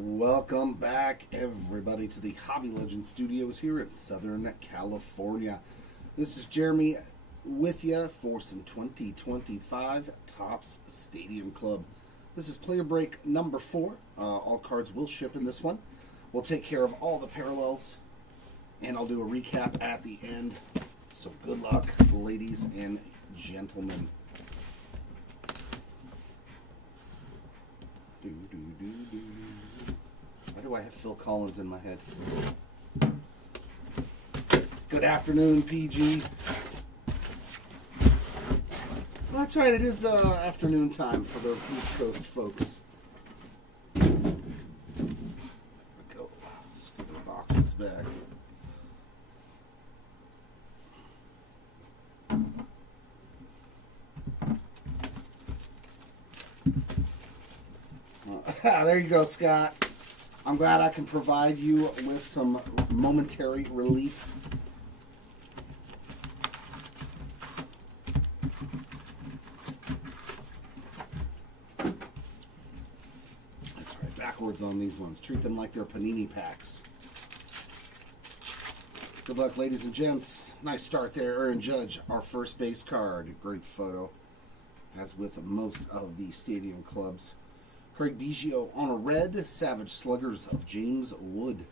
Welcome back, everybody, to the Hobby Legends Studios here in Southern California. This is Jeremy with you for some 2025 Topps Stadium Club. This is player break number 4. All cards will ship in this one. We'll take care of all the parallels, and I'll do a recap at the end. So good luck, ladies and gentlemen. Why do I have Phil Collins in my head? Good afternoon, PG. Well, that's right, it is afternoon time for those East Coast folks. There we go. Scoot the boxes back. There you go, Scott. I'm glad I can provide you with some momentary relief. That's right, backwards on these ones. Treat them like they're panini packs. Good luck, ladies and gents. Nice start there, Aaron Judge, our first base card. Great photo, as with most of the stadium clubs. Craig Biggio on a red. Savage Sluggers of James Wood.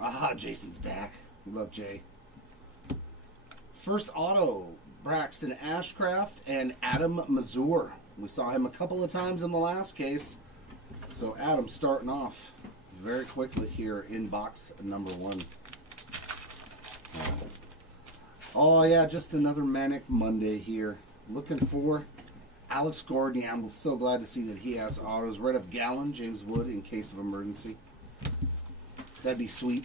Aha, Jason's back. What up, Jay? First auto, Braxton Ashcraft and Adam Mazur. We saw him a couple of times in the last case. So Adam starting off very quickly here in box number 1. Oh, yeah, just another manic Monday here. Looking for Alex Gordon. Yeah, I'm so glad to see that he has autos. Red of Gallon, James Wood, in case of emergency. That'd be sweet.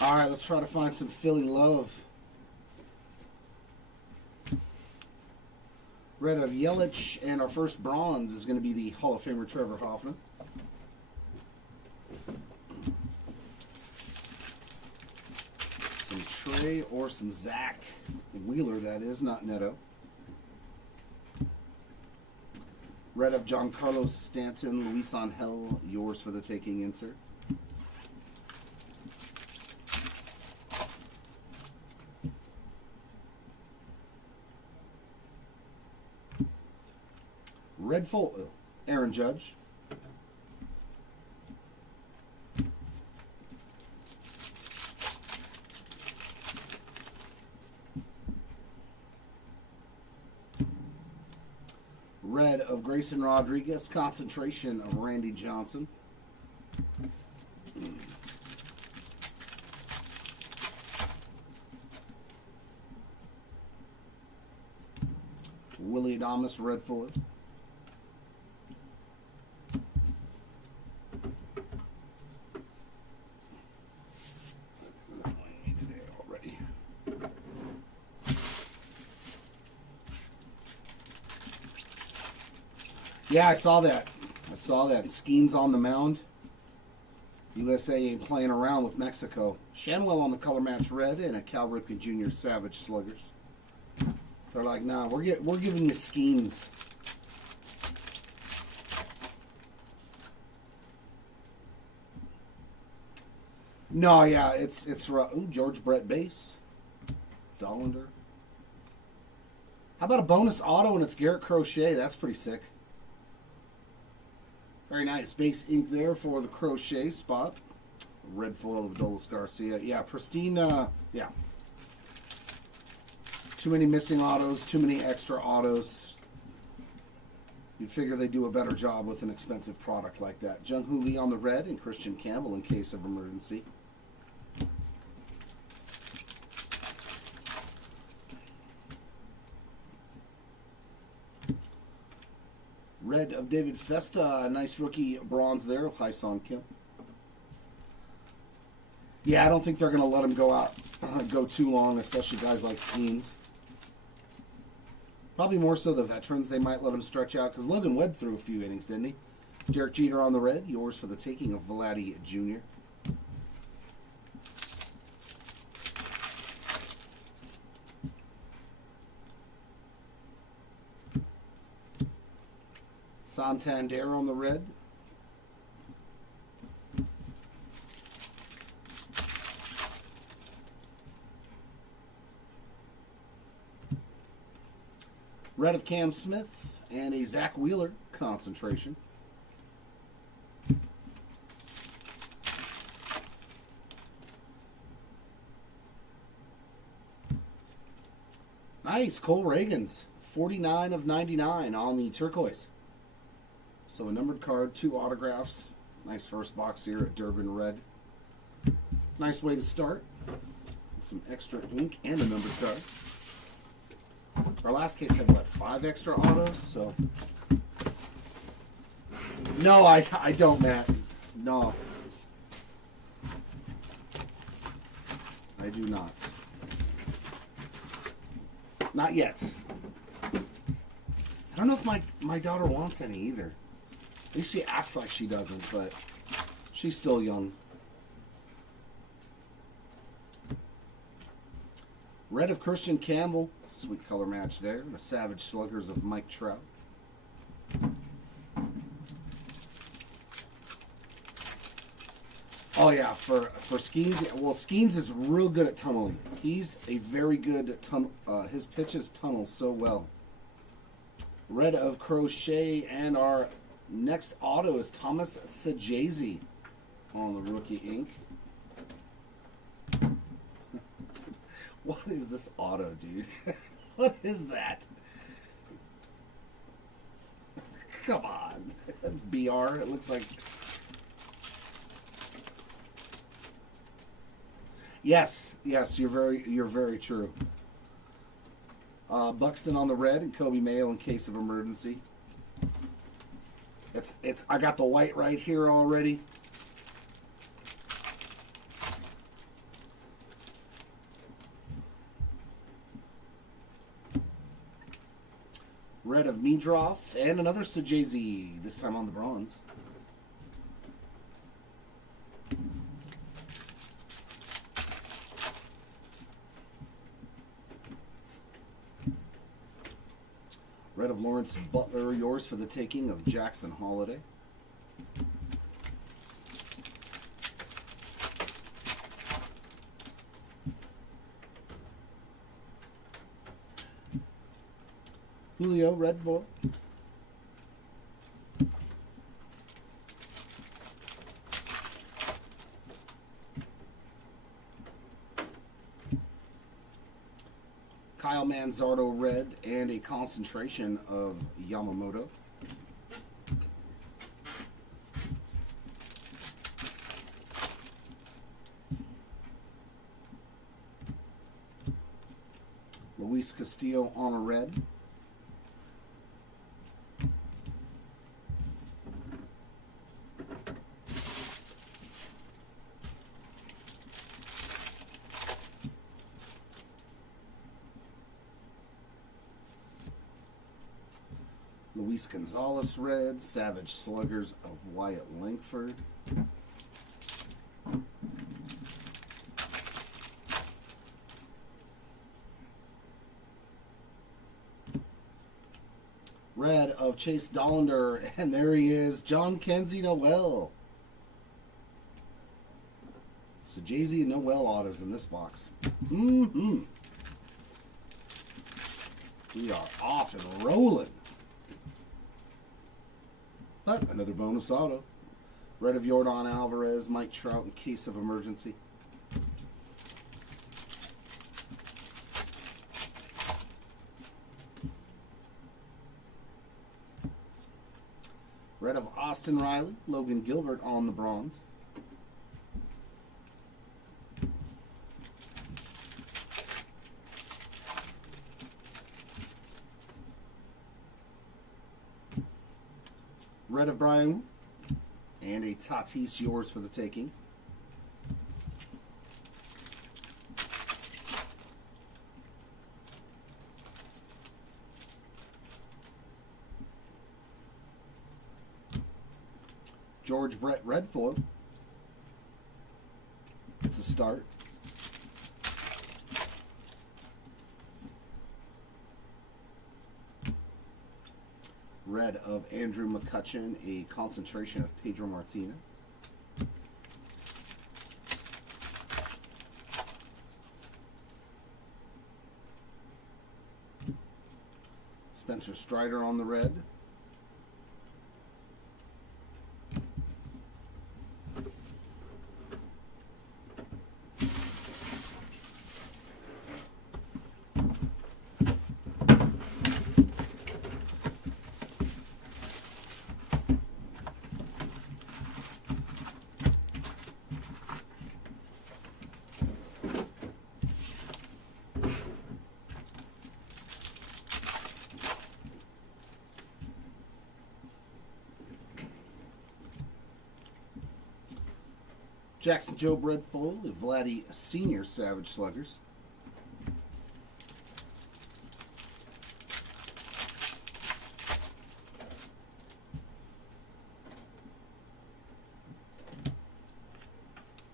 All right, let's try to find some Philly love. Red of Yelich, and our first bronze is going to be the Hall of Famer Trevor Hoffman. Trey or some Zach Wheeler, that is, not Neto. Red of Giancarlo Stanton, Luis Angel, yours for the taking insert. Red full, Aaron Judge. Red of Grayson Rodriguez, concentration of Randy Johnson. Willie Adames, red foil. Yeah, I saw that. Skeens on the mound. USA ain't playing around with Mexico. Shanwell on the color match red and a Cal Ripken Jr. Savage Sluggers. They're like, nah, we're giving you Skeens. No, yeah, it's ooh, George Brett base. Dollander. How about a bonus auto and it's Garrett Crochet? That's pretty sick. Very nice base ink there for the Crochet spot. Red foil of Adolis Garcia. Yeah, pristine. Yeah. Too many missing autos. Too many extra autos. You'd figure they do a better job with an expensive product like that. Jung-Hoo Lee on the red and Christian Campbell in case of emergency. Red of David Festa, nice rookie bronze there of Hyson Kim. Yeah, I don't think they're going to let him go too long, especially guys like Skeens. Probably more so the veterans. They might let him stretch out because Logan Webb threw a few innings, didn't he? Derek Jeter on the red, yours for the taking of Vladdy Jr. Santander on the red. Red of Cam Smith and a Zach Wheeler concentration. Nice, Cole Reagans, 49 of 99 on the turquoise. So a numbered card, 2 autographs. Nice first box here at Durban Red. Nice way to start. Some extra ink and a numbered card. Our last case had, what, 5 extra autos? So, no, I don't, Matt. No. I do not. Not yet. I don't know if my daughter wants any either. At least she acts like she doesn't, but she's still young. Red of Christian Campbell. Sweet color match there. The Savage Sluggers of Mike Trout. Oh yeah, for Skeens. Well, Skeens is real good at tunneling. He's a very good his pitches tunnel so well. Red of Crochet, and our next auto is Thomas Sajazi on the rookie ink. What is this auto, dude? What is that? Come on. BR, it looks like. Yes, you're very true. Buxton on the red and Kobe Mayo in case of emergency. I got the white right here already. Red of Meadroth and another Sajazi, this time on the bronze. Red of Lawrence Butler, yours for the taking of Jackson Holiday. Julio, red ball. Kyle Manzardo, red, and a concentration of Yamamoto. Luis Castillo on a red. Luis Gonzalez red, Savage Sluggers of Wyatt Langford. Red of Chase Dollander, and there he is, John Kenzie Noel. So Jay-Z and Noel autos in this box. We are off and rolling. But another bonus auto. Red of Yordan Alvarez, Mike Trout in case of emergency. Red of Austin Riley, Logan Gilbert on the bronze. Red of Brian, and a Tatis, yours for the taking. George Brett Redfoil. It's a start. Red of Andrew McCutchen, a concentration of Pedro Martinez. Spencer Strider on the red. Jackson Jobe red foil, the Vladdy Senior Savage Sluggers.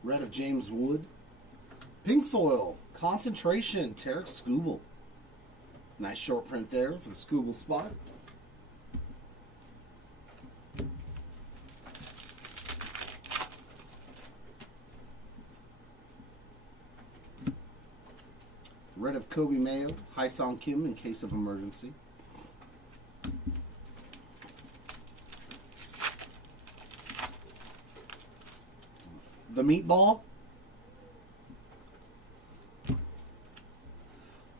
Red of James Wood. Pink foil, concentration, Tarek Skubal. Nice short print there for the Skubal spot. Red of Kobe Mayo, Hyesung Kim in case of emergency. The Meatball.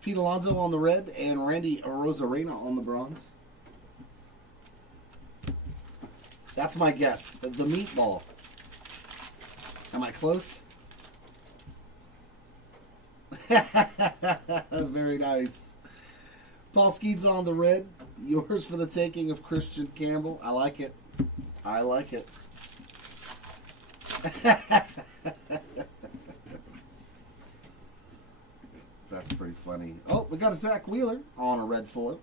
Pete Alonso on the red and Randy Rosarena on the bronze. That's my guess. The Meatball. Am I close? Very nice. Paul Skeens on the red. Yours for the taking of Christian Campbell. I like it. I like it. That's pretty funny. Oh, we got a Zach Wheeler on a red foil.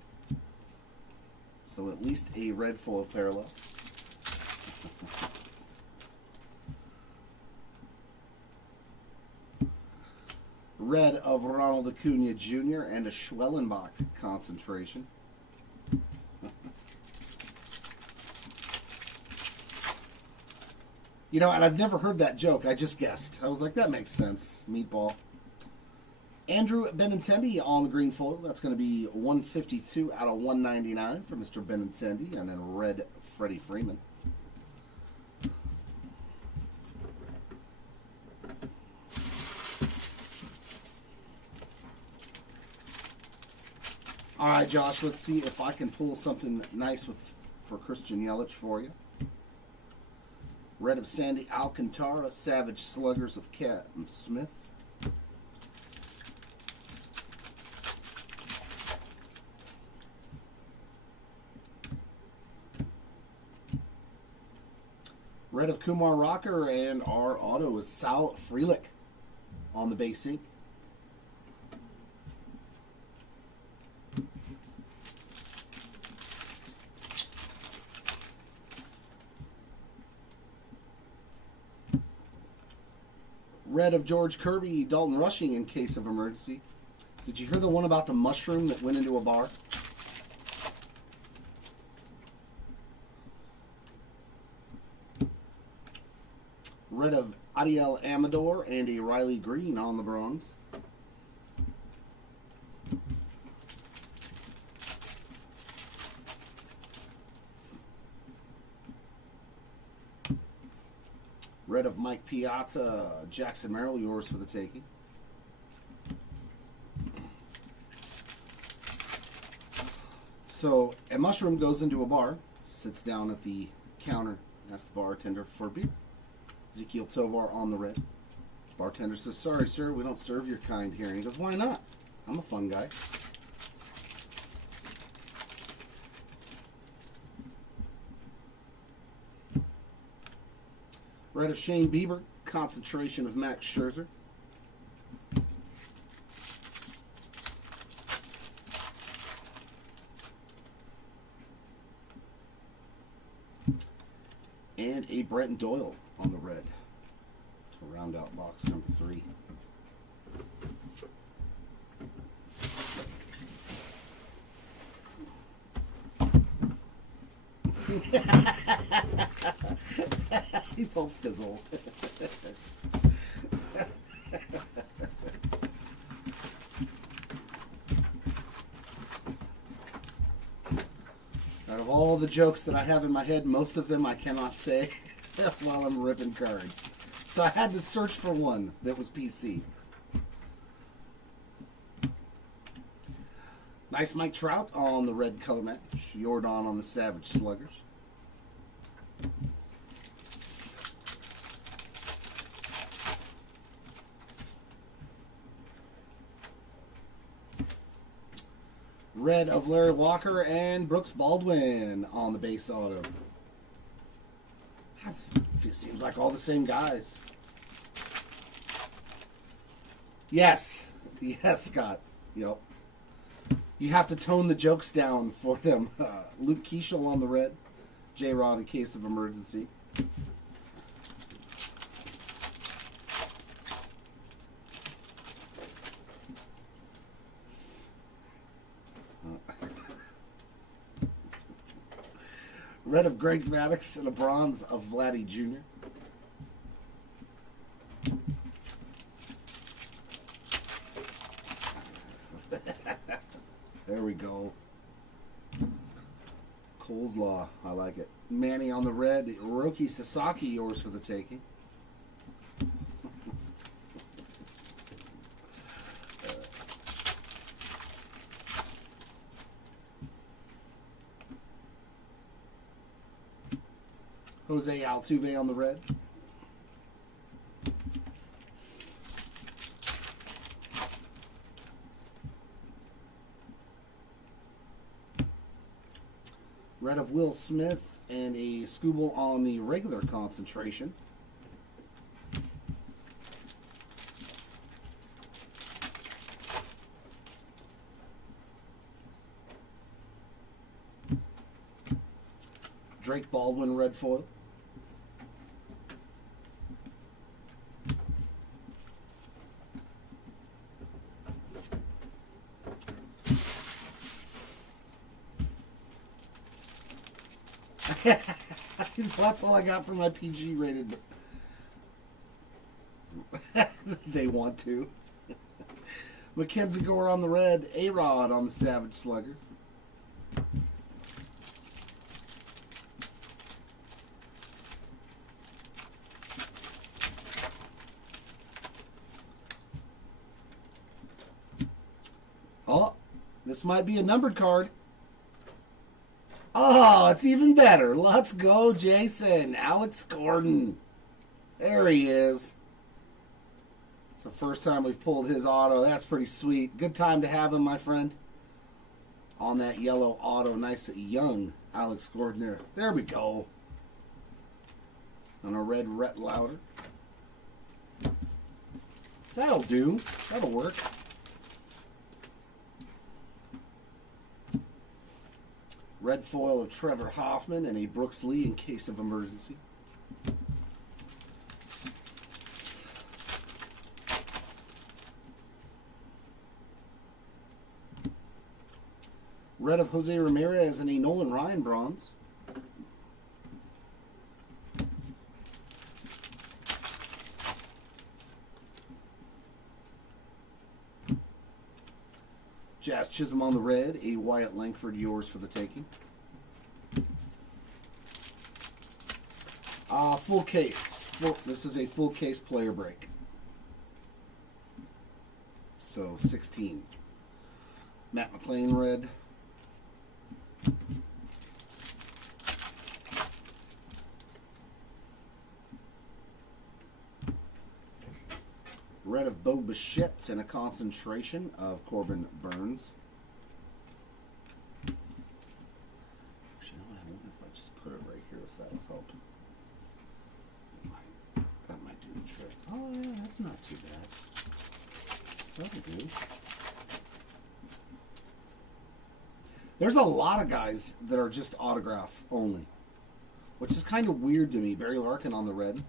So at least a red foil parallel. Red of Ronald Acuna Jr. and a Schwellenbach concentration. You know, and I've never heard that joke. I just guessed. I was like, that makes sense. Meatball. Andrew Benintendi on the green foil. That's going to be 152 out of 199 for Mr. Benintendi. And then red Freddie Freeman. All right, Josh, let's see if I can pull something nice for Christian Yelich for you. Red of Sandy Alcantara, Savage Sluggers of Captain Smith. Red of Kumar Rocker, and our auto is Sal Frelick on the base ink. Red of George Kirby, Dalton Rushing in case of emergency. Did you hear the one about the mushroom that went into a bar? Red of Adiel Amador and a Riley Green on the bronze. Red of Mike Piazza, Jackson Merrill, yours for the taking. So, a mushroom goes into a bar, sits down at the counter, asks the bartender for a beer. Ezekiel Tovar on the red. Bartender says, "Sorry, sir, we don't serve your kind here." And he goes, "Why not? I'm a fun guy." Red of Shane Bieber, concentration of Max Scherzer. And a Brett Doyle on the red to round out box number 3. He's all fizzled. Out of all the jokes that I have in my head, most of them I cannot say while I'm ripping cards. So I had to search for one that was PC. Nice Mike Trout on the red color match. Jordan on the Savage Sluggers. Red of Larry Walker and Brooks Baldwin on the base auto. It seems like all the same guys. Yes. Yes, Scott. Yep. You have to tone the jokes down for them. Luke Keeschel on the red. J-Rod in case of emergency. Red of Greg Maddux and a bronze of Vladdy Jr. There we go. Coleslaw, I like it. Manny on the red. Roki Sasaki, yours for the taking. Jose Altuve on the red. Red of Will Smith and a Scooble on the regular concentration. Drake Baldwin red foil. That's all I got for my PG rated. They want to. Mackenzie Gore on the red. A-Rod on the Savage Sluggers. Oh, this might be a numbered card. Oh, it's even better. Let's go, Jason. Alex Gordon. There he is. It's the first time we've pulled his auto. That's pretty sweet. Good time to have him, my friend. On that yellow auto. Nice young Alex Gordon there. There we go. On a red Rhett Lauder. That'll do. That'll work. Red foil of Trevor Hoffman and a Brooks Lee in case of emergency. Red of Jose Ramirez and a Nolan Ryan bronze. Jazz Chisholm on the red, a Wyatt Langford, yours for the taking. Full case. This is a full case player break. So 16. Matt McLean red. Red of Bo Bichette and a concentration of Corbin Burns. Actually, you know what? I wonder if I just put it right here, if that'll help. That might do the trick. Oh, yeah, that's not too bad. That'll do. There's a lot of guys that are just autograph only, which is kind of weird to me. Barry Larkin on the red.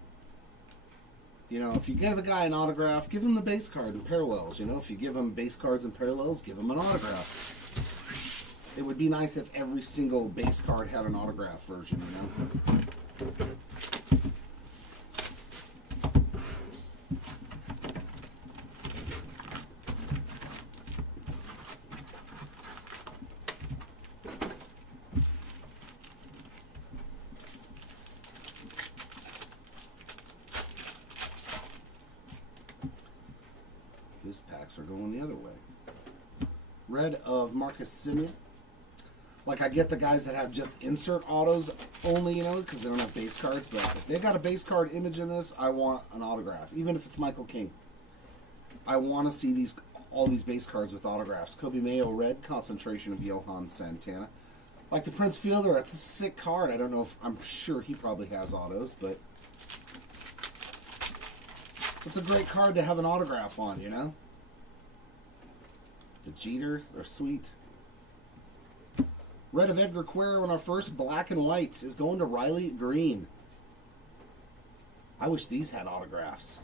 You know, if you give a guy an autograph, give him the base card and parallels. You know, if you give him base cards and parallels, give him an autograph. It would be nice if every single base card had an autograph version, you know? These packs are going the other way. Red of Marcus Semien. Like, I get the guys that have just insert autos only, you know, because they don't have base cards. But if they got a base card image in this, I want an autograph. Even if it's Michael King. I want to see all these base cards with autographs. Kobe Mayo red, concentration of Johan Santana. Like the Prince Fielder, that's a sick card. I don't know if, I'm sure he probably has autos, but it's a great card to have an autograph on, you know? The Jeter, they're sweet. Red of Edgar Quero in our first black and white is going to Riley Green. I wish these had autographs.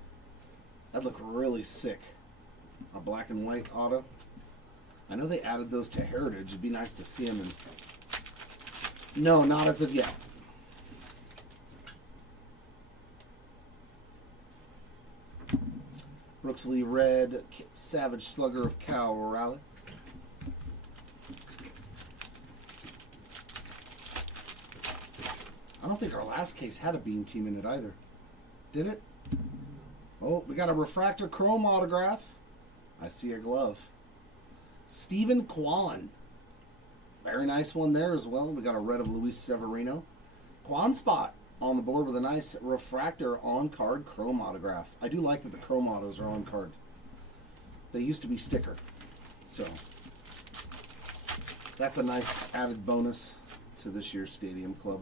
That'd look really sick. A black and white auto. I know they added those to Heritage. It'd be nice to see them in... No, not as of yet. Brooks Lee red, Savage Slugger of Cal Raleigh. I don't think our last case had a beam team in it either. Did it? Oh, we got a refractor chrome autograph. I see a glove. Stephen Kwan. Very nice one there as well. We got a red of Luis Severino. Kwan spot on the board with a nice refractor on-card chrome autograph. I do like that the chrome autos are on-card. They used to be sticker. So, that's a nice added bonus to this year's Stadium Club.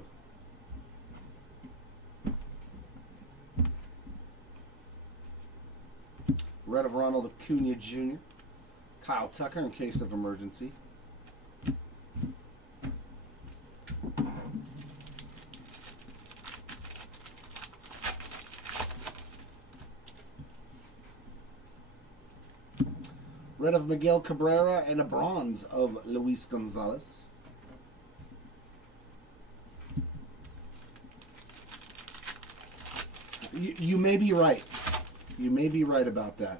Red of Ronald Acuna Jr. Kyle Tucker in case of emergency. Red of Miguel Cabrera and a bronze of Luis Gonzalez. You may be right. You may be right about that.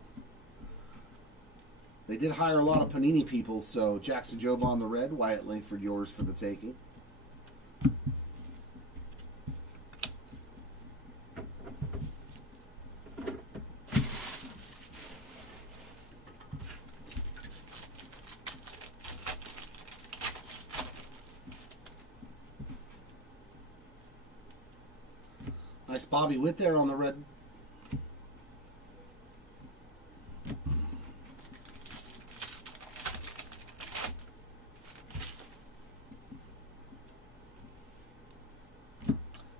They did hire a lot of Panini people, so Jackson Jobe on the red, Wyatt Langford yours for the taking. Nice Bobby Witt there on the red.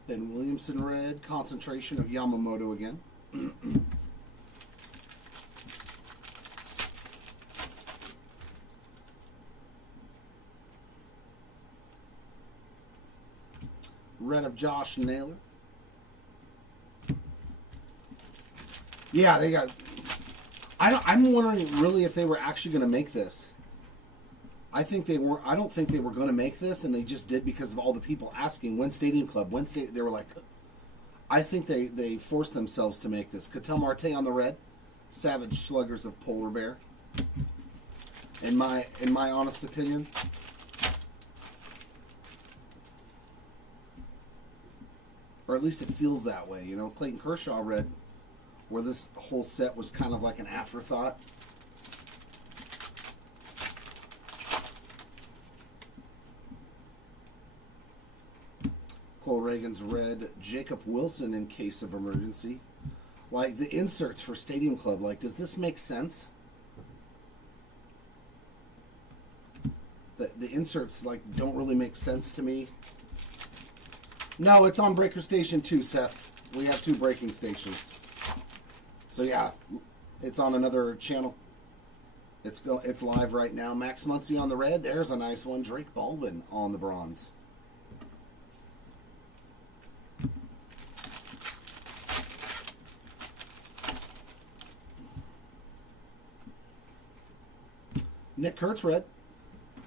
Ben Williamson red, concentration of Yamamoto again. Red of Josh Naylor. Yeah, they got... I'm wondering really if they were actually going to make this. I think they weren't. I don't think they were going to make this, and they just did because of all the people asking when Stadium Club. They were like, I think they forced themselves to make this. Ketel Marte on the red, Savage Sluggers of Polar Bear. In my honest opinion, or at least it feels that way. You know, Clayton Kershaw red, where this whole set was kind of like an afterthought. Cole Reagan's red, Jacob Wilson in case of emergency. Like the inserts for Stadium Club, like, does this make sense? The inserts like don't really make sense to me. No, it's on Breaker Station 2, Seth. We have 2 breaking stations. So yeah, it's on another channel. It's live right now. Max Muncy on the red. There's a nice one. Drake Baldwin on the bronze. Nick Kurtz red.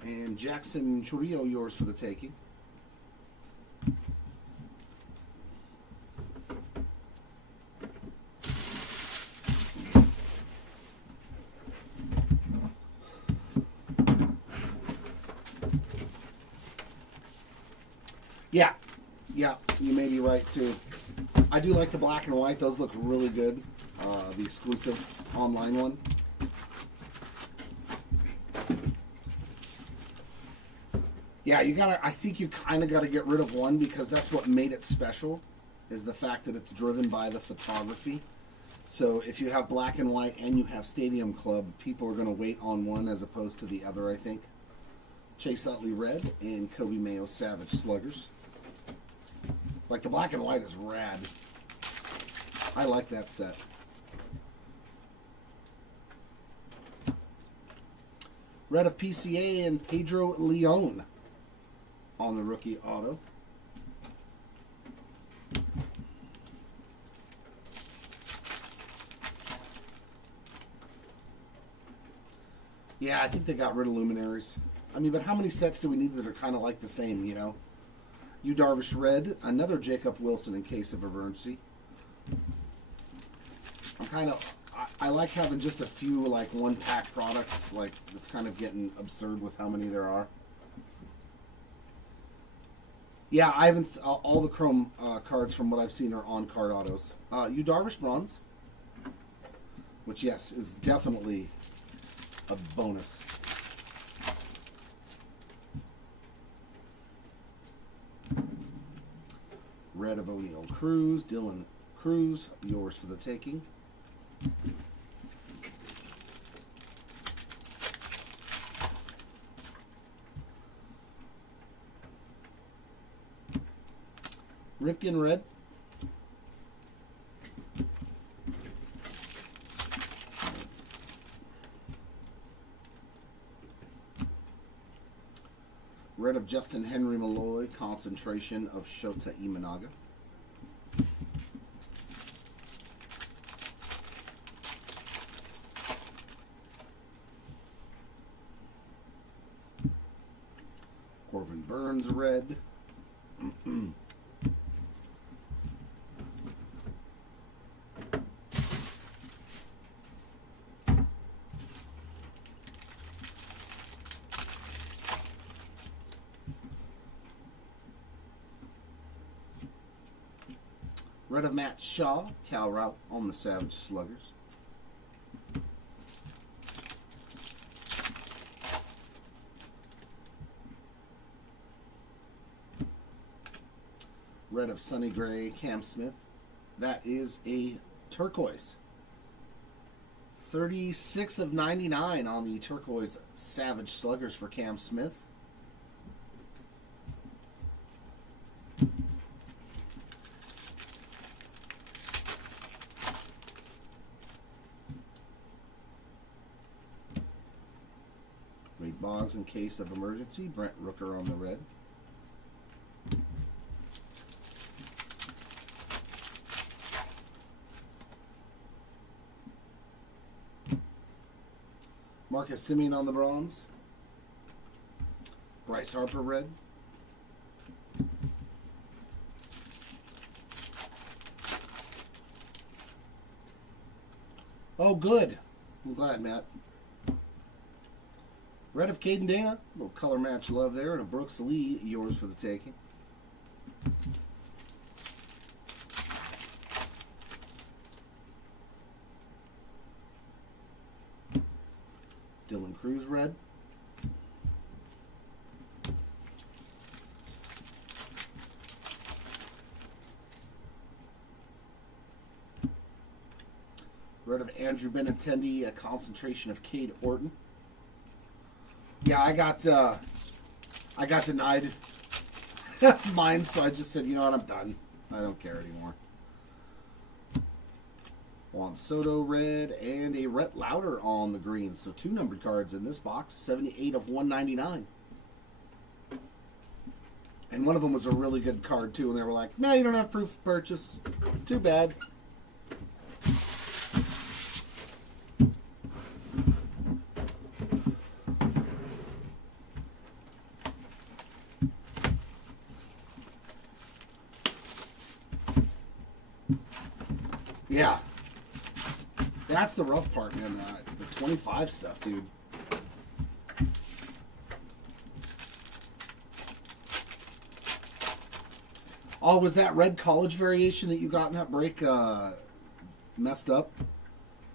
And Jackson Churillo, yours for the taking. Yeah, you may be right too. I do like the black and white; those look really good. The exclusive online one. Yeah, you gotta. I think you kind of got to get rid of one because that's what made it special, is the fact that it's driven by the photography. So if you have black and white and you have Stadium Club, people are going to wait on one as opposed to the other, I think. Chase Utley Red and Kobe Mayo Savage Sluggers. Like, the black and white is rad. I like that set. Red of PCA and Pedro Leon on the rookie auto. Yeah, I think they got rid of luminaries. I mean, but how many sets do we need that are kind of like the same, you know? Yu Darvish Red, another Jacob Wilson in case of emergency. I like having just a few, like, one-pack products. Like, it's kind of getting absurd with how many there are. Yeah, I haven't... all the Chrome cards from what I've seen are on-card autos. Yu Darvish Bronze, which, yes, is definitely a bonus. Red of O'Neill Cruz, Dylan Cruz, yours for the taking. Ripken Red. Red of Justin Henry Malloy, concentration of Shota Imanaga. Corbin Burns Red. Red of Matt Shaw, Cal Rao on the Savage Sluggers. Red of Sonny Gray, Cam Smith. That is a turquoise. 36 of 99 on the turquoise Savage Sluggers for Cam Smith. Wade Boggs in case of emergency. Brent Rooker on the red. Marcus Semien on the bronze. Bryce Harper red. Oh, good. I'm glad, Matt. Red of Caden Dana. A little color match love there. And a Brooks Lee, yours for the taking. Dylan Cruz red. Red of Andrew Benintendi, a concentration of Cade Orton. Yeah, I got denied mine, so I just said, you know what, I'm done. I don't care anymore. Juan Soto red and a Rhett Lauder on the green. So 2 numbered cards in this box, 78 of 199. And one of them was a really good card too, and they were like, "No, you don't have proof of purchase. Too bad." Yeah. That's the rough part, man. The 25 stuff, dude. Oh, was that red college variation that you got in that break messed up?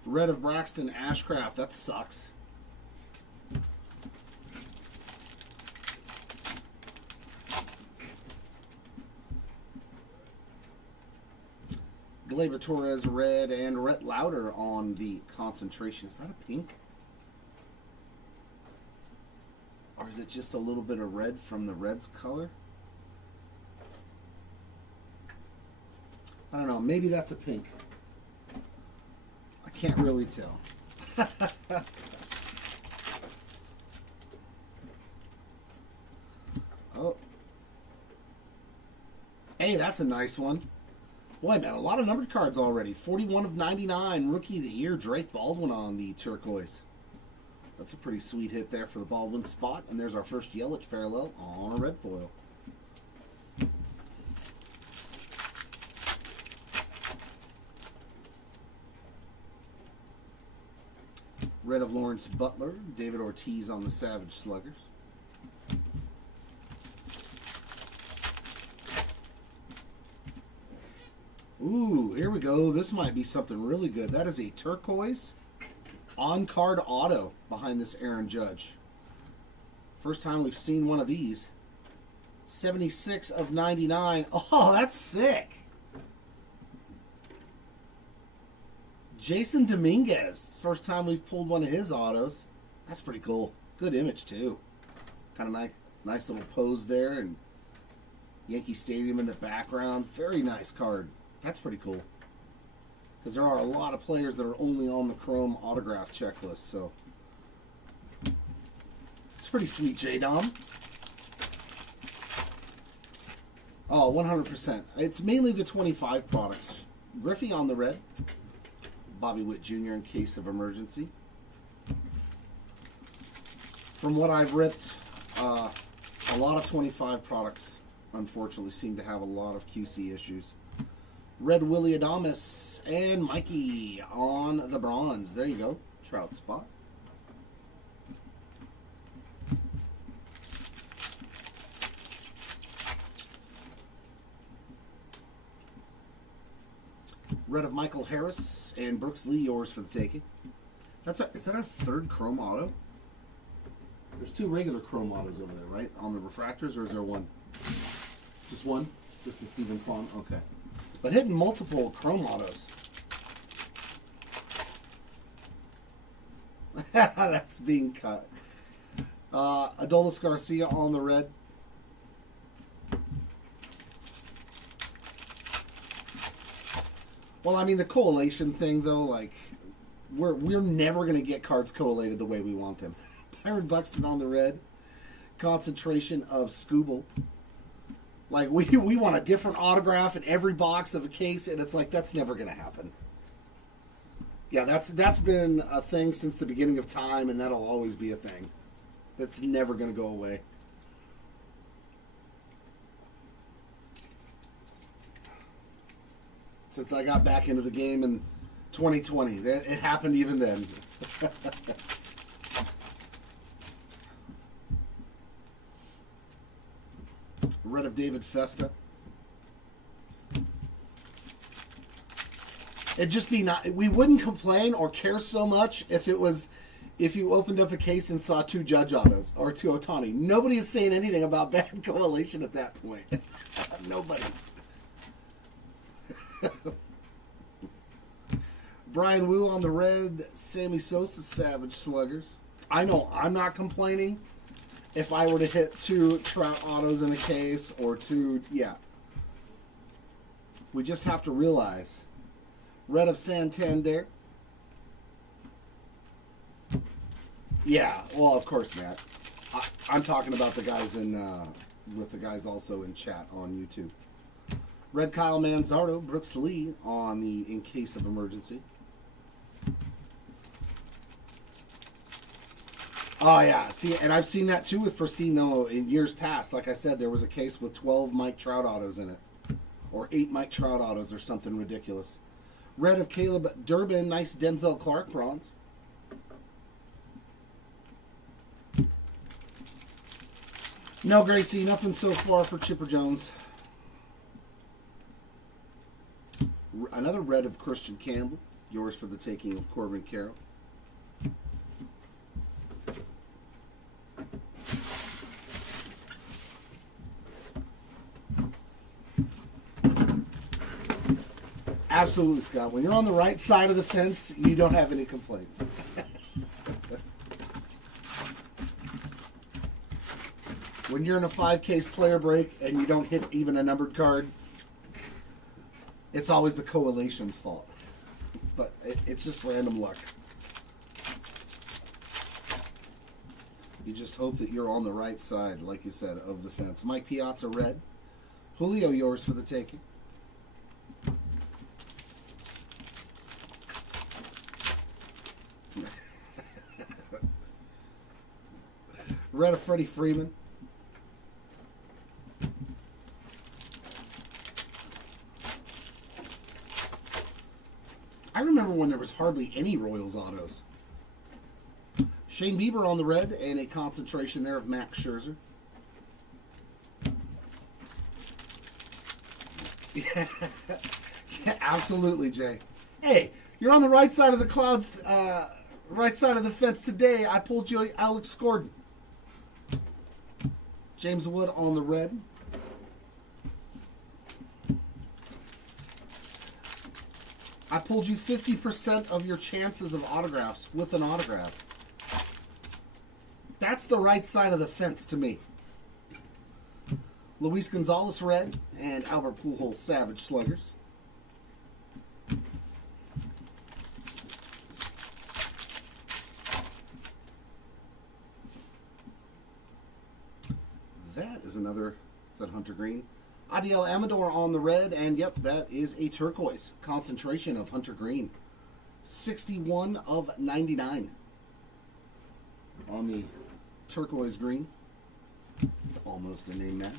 Red of Braxton Ashcraft. That sucks. Gleyber Torres red and Rhett Lauder on the concentration. Is that a pink? Or is it just a little bit of red from the Reds color? I don't know. Maybe that's a pink. I can't really tell. Oh. Hey, that's a nice one. Boy, man, a lot of numbered cards already. 41 of 99. Rookie of the Year, Drake Baldwin on the turquoise. That's a pretty sweet hit there for the Baldwin spot. And there's our first Yelich parallel on a red foil. Red of Lawrence Butler. David Ortiz on the Savage Sluggers. Ooh, here we go. This might be something really good. That is a turquoise on-card auto behind this Aaron Judge. First time we've seen one of these. 76 of 99. Oh, that's sick. Jason Dominguez. First time we've pulled one of his autos. That's pretty cool. Good image, too. Kind of nice little pose there. And Yankee Stadium in the background. Very nice card. That's pretty cool. Because there are a lot of players that are only on the Chrome autograph checklist. So it's pretty sweet, J-Dom. Oh, 100%. It's mainly the 25 products. Griffey on the red. Bobby Witt Jr. in case of emergency. From what I've ripped, a lot of 25 products, unfortunately, seem to have a lot of QC issues. Red Willie Adames and Mikey on the bronze. There you go. Trout spot. Red of Michael Harris and Brooks Lee, yours for the taking. Is that our third chrome auto? There's two regular chrome autos over there, right? On the refractors, or is there one? Just one? Just the Stephen Kwan? Okay. But hitting multiple chrome autos. That's being cut. Adolis Garcia on the red. Well, I mean, the collation thing, though, like, we're never going to get cards collated the way we want them. Byron Buxton on the red. Concentration of Scooble. Like, we want a different autograph in every box of a case, and it's like, that's never going to happen. Yeah, that's been a thing since the beginning of time, and that'll always be a thing. That's never going to go away. Since I got back into the game in 2020. It happened even then. Red of David Festa. It'd just be not. We wouldn't complain or care so much if you opened up a case and saw two Judge autos or two Ohtani. Nobody is saying anything about bad correlation at that point. Nobody. Brian Wu on the red. Sammy Sosa Savage Sluggers. I know I'm not complaining. If I were to hit two Trout autos in a case or two, yeah. We just have to realize. Red of Santander. Yeah, well, of course, Matt. I'm talking about the guys with the guys also in chat on YouTube. Red Kyle Manzardo, Brooks Lee on the in case of emergency. Oh, yeah. See, and I've seen that too with Pristine, though, in years past. Like I said, there was a case with 12 Mike Trout autos in it. Or 8 Mike Trout autos or something ridiculous. Red of Caleb Durbin. Nice Denzel Clark bronze. No, Gracie, nothing so far for Chipper Jones. Another red of Christian Campbell. Yours for the taking of Corbin Carroll. Absolutely, Scott. When you're on the right side of the fence, you don't have any complaints. When you're in a 5-case player break and you don't hit even a numbered card, it's always the coalition's fault. But it's just random luck. You just hope that you're on the right side, like you said, of the fence. Mike Piazza, red. Julio, yours for the taking. Red of Freddie Freeman. I remember when there was hardly any Royals autos. Shane Bieber on the red and a concentration there of Max Scherzer. Yeah, absolutely, Jay. Hey, you're on the right side of the clouds, right side of the fence today. I pulled you Alex Gordon. James Wood on the red. I pulled you 50% of your chances of autographs with an autograph. That's the right side of the fence to me. Luis Gonzalez red and Albert Pujols Savage Sluggers. That is another, is that Hunter Green? Adiel Amador on the red, and yep, that is a turquoise concentration of Hunter Green. 61 of 99 on the turquoise green. It's almost a name match.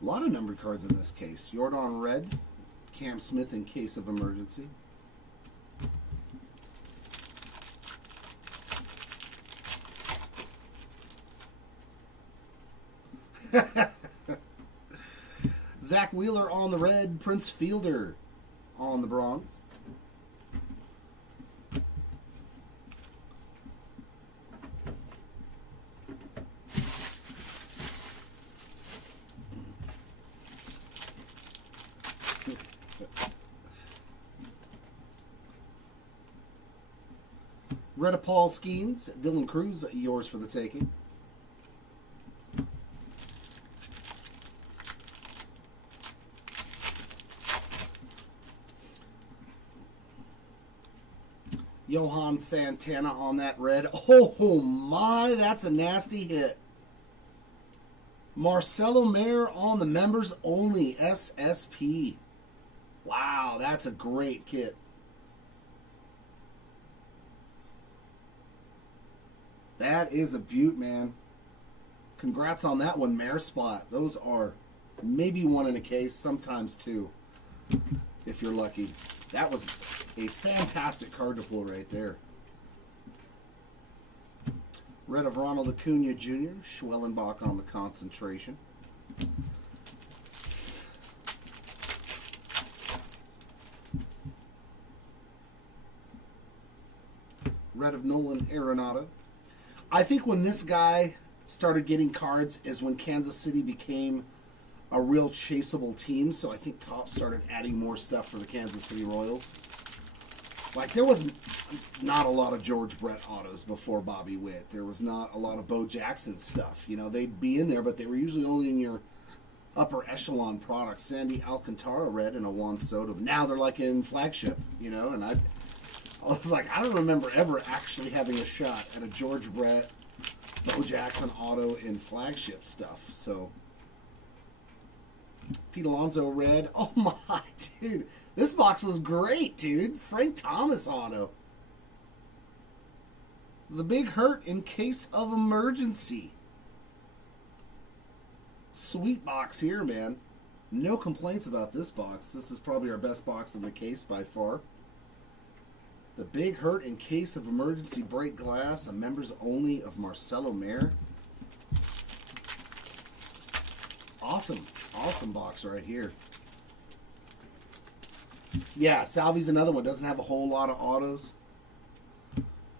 A lot of numbered cards in this case. Jordan red, Cam Smith in case of emergency. Zach Wheeler on the red, Prince Fielder on the bronze. Red of Paul Skeens, Dylan Cruz, yours for the taking. Johan Santana on that red. Oh my, that's a nasty hit. Marcelo Mayer on the members only SSP. Wow, that's a great kit. That is a beaut, man. Congrats on that one, Mayor Spot. Those are maybe one in a case, sometimes two, if you're lucky. That was a fantastic card to pull right there. Red of Ronald Acuna Jr., Schwellenbach on the concentration. Red of Nolan Arenado. I think when this guy started getting cards is when Kansas City became a real chaseable team. So I think Topps started adding more stuff for the Kansas City Royals. Like, there was not a lot of George Brett autos before Bobby Witt. There was not a lot of Bo Jackson stuff. You know, they'd be in there, but they were usually only in your upper echelon products. Sandy Alcantara red and a Juan Soto. Now they're like in flagship, you know, and I was like, I don't remember ever actually having a shot at a George Brett, Bo Jackson auto in flagship stuff. So, Pete Alonso red. Oh my, dude. This box was great, dude. Frank Thomas auto. The Big Hurt in case of emergency. Sweet box here, man. No complaints about this box. This is probably our best box in the case by far. The Big Hurt in Case of Emergency Break Glass, a members only of Marcelo Mayer. Awesome. Awesome box right here. Yeah, Salvi's another one. Doesn't have a whole lot of autos.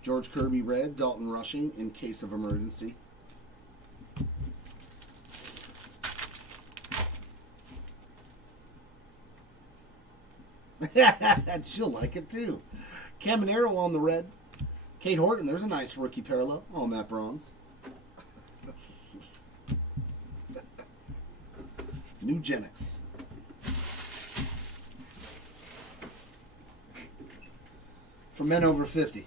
George Kirby red, Dalton Rushing in Case of Emergency. She'll like it too. Caminero on the red. Kate Horton, there's a nice rookie parallel on that bronze. Nugenics. For men over 50.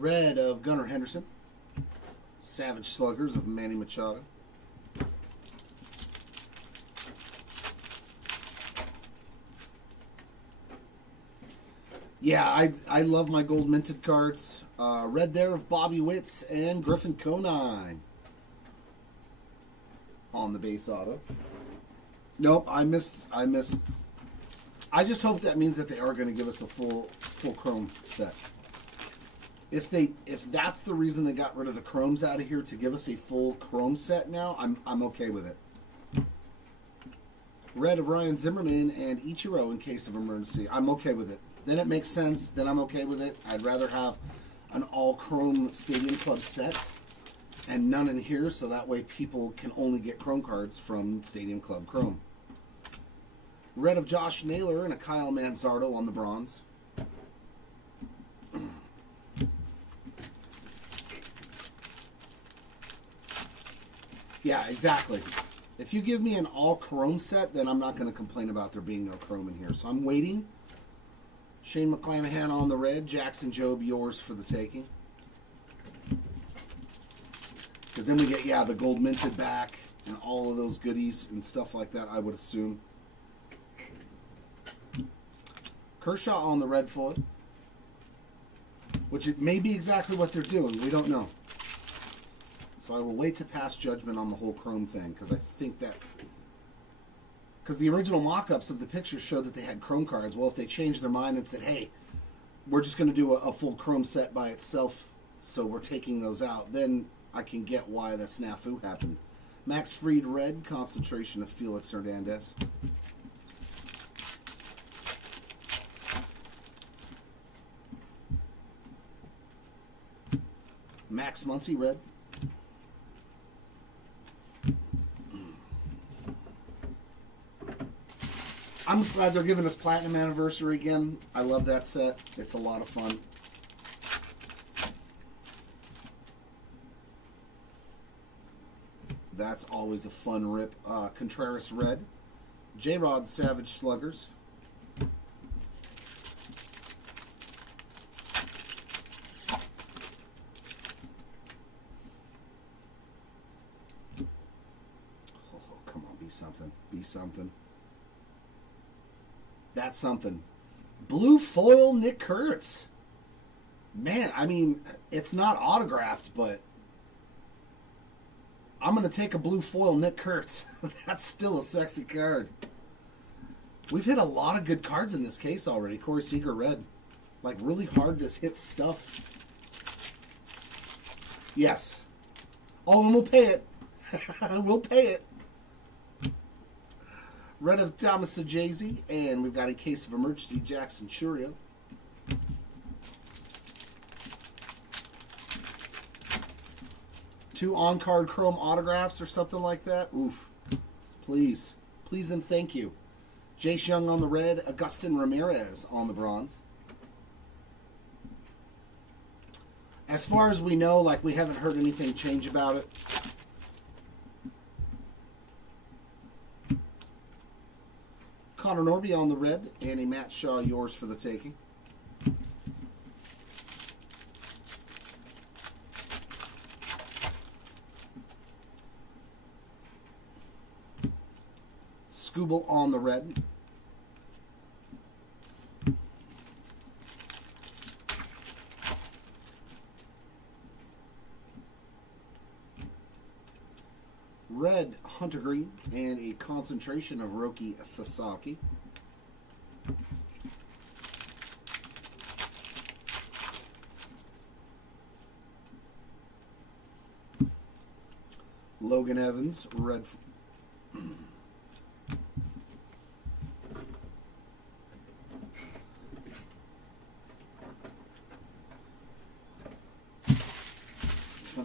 Red of Gunnar Henderson. Savage Sluggers of Manny Machado. Yeah, I love my gold minted cards. Red there of Bobby Witts and Griffin Conine on the base auto. Nope, I missed. I just hope that means that they are going to give us a full chrome set. If that's the reason they got rid of the chromes out of here to give us a full chrome set now, I'm okay with it. Red of Ryan Zimmerman and Ichiro in Case of Emergency. I'm okay with it. Then it makes sense. Then I'm okay with it. I'd rather have an all chrome Stadium Club set and none in here, so that way people can only get chrome cards from Stadium Club Chrome. Red of Josh Naylor and a Kyle Manzardo on the bronze. Yeah, exactly. If you give me an all chrome set, then I'm not going to complain about there being no chrome in here. So I'm waiting. Shane McClanahan on the red. Jackson Jobe, yours for the taking. Because then we get, yeah, the gold minted back and all of those goodies and stuff like that, I would assume. Kershaw on the red foil. Which it may be exactly what they're doing. We don't know. So I will wait to pass judgment on the whole chrome thing, because I think that... Because the original mock-ups of the pictures showed that they had chrome cards. Well, if they changed their mind and said, hey, we're just going to do a full chrome set by itself, so we're taking those out, then I can get why the snafu happened. Max Fried red, concentration of Felix Hernandez. Max Muncy red. I'm glad they're giving us Platinum Anniversary again. I love that set. It's a lot of fun. That's always a fun rip. Contreras red. J-Rod Savage Sluggers. Oh, come on, be something. Be something. That's something. Blue foil Nick Kurtz. Man, I mean, it's not autographed, but I'm going to take a blue foil Nick Kurtz. That's still a sexy card. We've hit a lot of good cards in this case already. Corey Seager red. Like, really hard to hit stuff. Yes. Oh, and we'll pay it. We'll pay it. Red of Thomas DeJay, and we've got a Case of Emergency Jackson Churio. Two on-card chrome autographs or something like that. Oof. Please. Please and thank you. Jace Young on the red, Agustin Ramirez on the bronze. As far as we know, like, we haven't heard anything change about it. Connor Norby on the red, and a Matt Shaw, yours for the taking. Scooble on the red. Red Hunter Green and a concentration of Roki Sasaki. Logan Evans, red.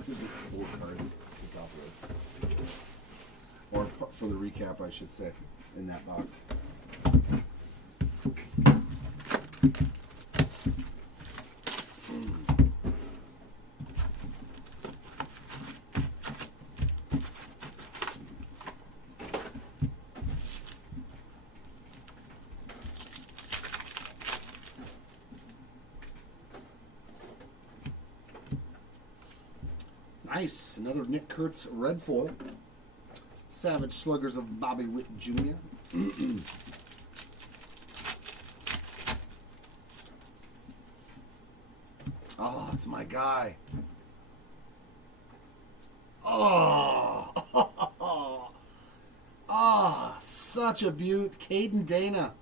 There's like 4 cards at the top of it. Or for the recap, I should say, in that box. Nice. Another Nick Kurtz red foil. Savage Sluggers of Bobby Witt Jr. Oh, it's my guy. Oh. Oh, such a beaut. Caden Dana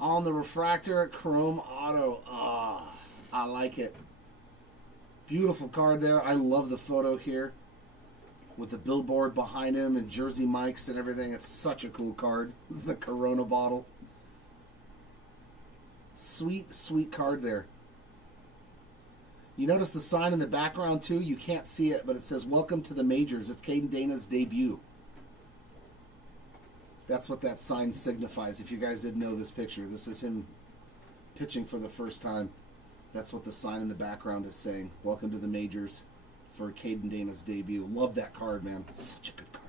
on the refractor at Chrome Auto. Oh, I like it. Beautiful card there. I love the photo here with the billboard behind him and Jersey Mike's and everything. It's such a cool card. The Corona bottle. Sweet, sweet card there. You notice the sign in the background too? You can't see it, but it says, "Welcome to the Majors." It's Caden Dana's debut. That's what that sign signifies. If you guys didn't know this picture, this is him pitching for the first time. That's what the sign in the background is saying. Welcome to the Majors for Caden Dana's debut. Love that card, man. Such a good card.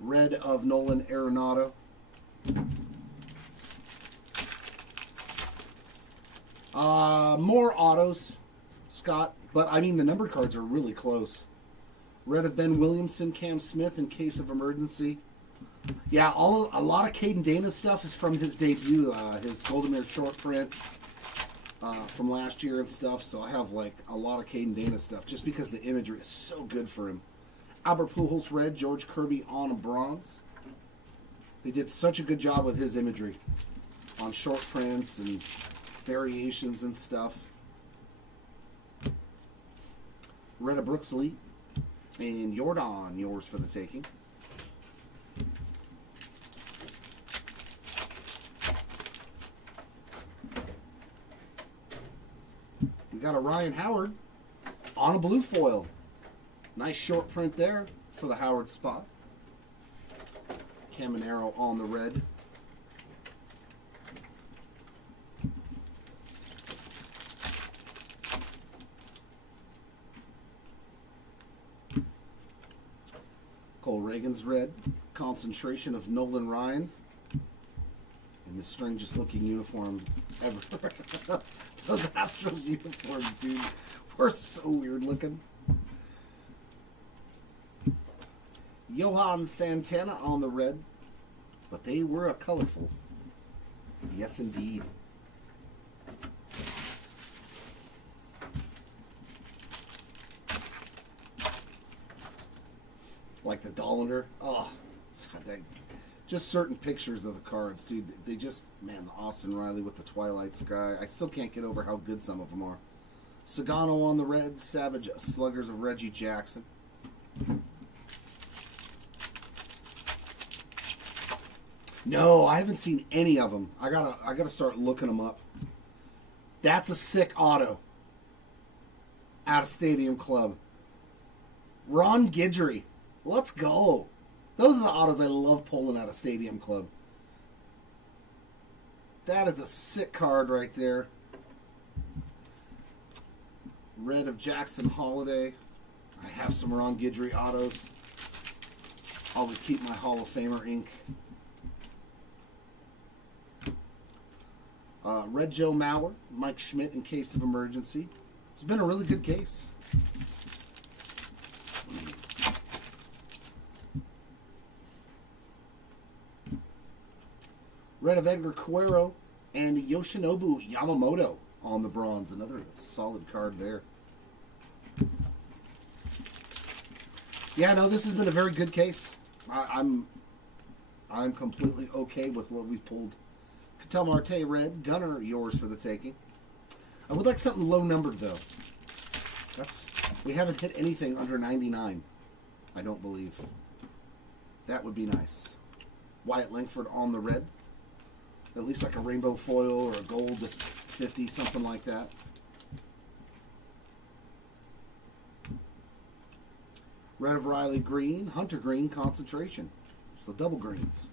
Red of Nolan Arenado. More autos, Scott. But, I mean, the numbered cards are really close. Red of Ben Williamson, Cam Smith in case of emergency. Yeah, a lot of Caden Dana's stuff is from his debut. His Goldemir short print. From last year and stuff, so I have like a lot of Caden Dana stuff just because the imagery is so good for him. Albert Pujols red, George Kirby on a bronze. They did such a good job with his imagery on short prints and variations and stuff. Red of Brooks Lee and Jordan, yours for the taking. We got a Ryan Howard on a blue foil. Nice short print there for the Howard spot. Caminero on the red. Cole Reagan's red. Concentration of Nolan Ryan. In the strangest looking uniform ever. Those Astros uniforms, dude, were so weird looking. Johan Santana on the red, but they were colorful. Yes, indeed. Like the Dollander. Oh, just certain pictures of the cards, dude. They just, man, the Austin Riley with the Twilight Sky. I still can't get over how good some of them are. Sagano on the red. Savage Sluggers of Reggie Jackson. No, I haven't seen any of them. I gotta start looking them up. That's a sick auto. Out of Stadium Club. Ron Guidry. Let's go. Those are the autos I love pulling out of Stadium Club. That is a sick card right there. Red of Jackson Holiday. I have some Ron Guidry autos. Always keep my Hall of Famer ink Red Joe Mauer, Mike Schmidt in case of emergency. It's been a really good case. Red of Edgar Cuero and Yoshinobu Yamamoto on the bronze. Another solid card there. Yeah, no, this has been a very good case. I'm completely okay with what we've pulled. Ketel Marte red, Gunner, yours for the taking. I would like something low numbered though. We haven't hit anything under 99. I don't believe. That would be nice. Wyatt Langford on the red. At least like a rainbow foil or a gold 50, something like that. Red of Riley green, Hunter green, concentration. So double greens.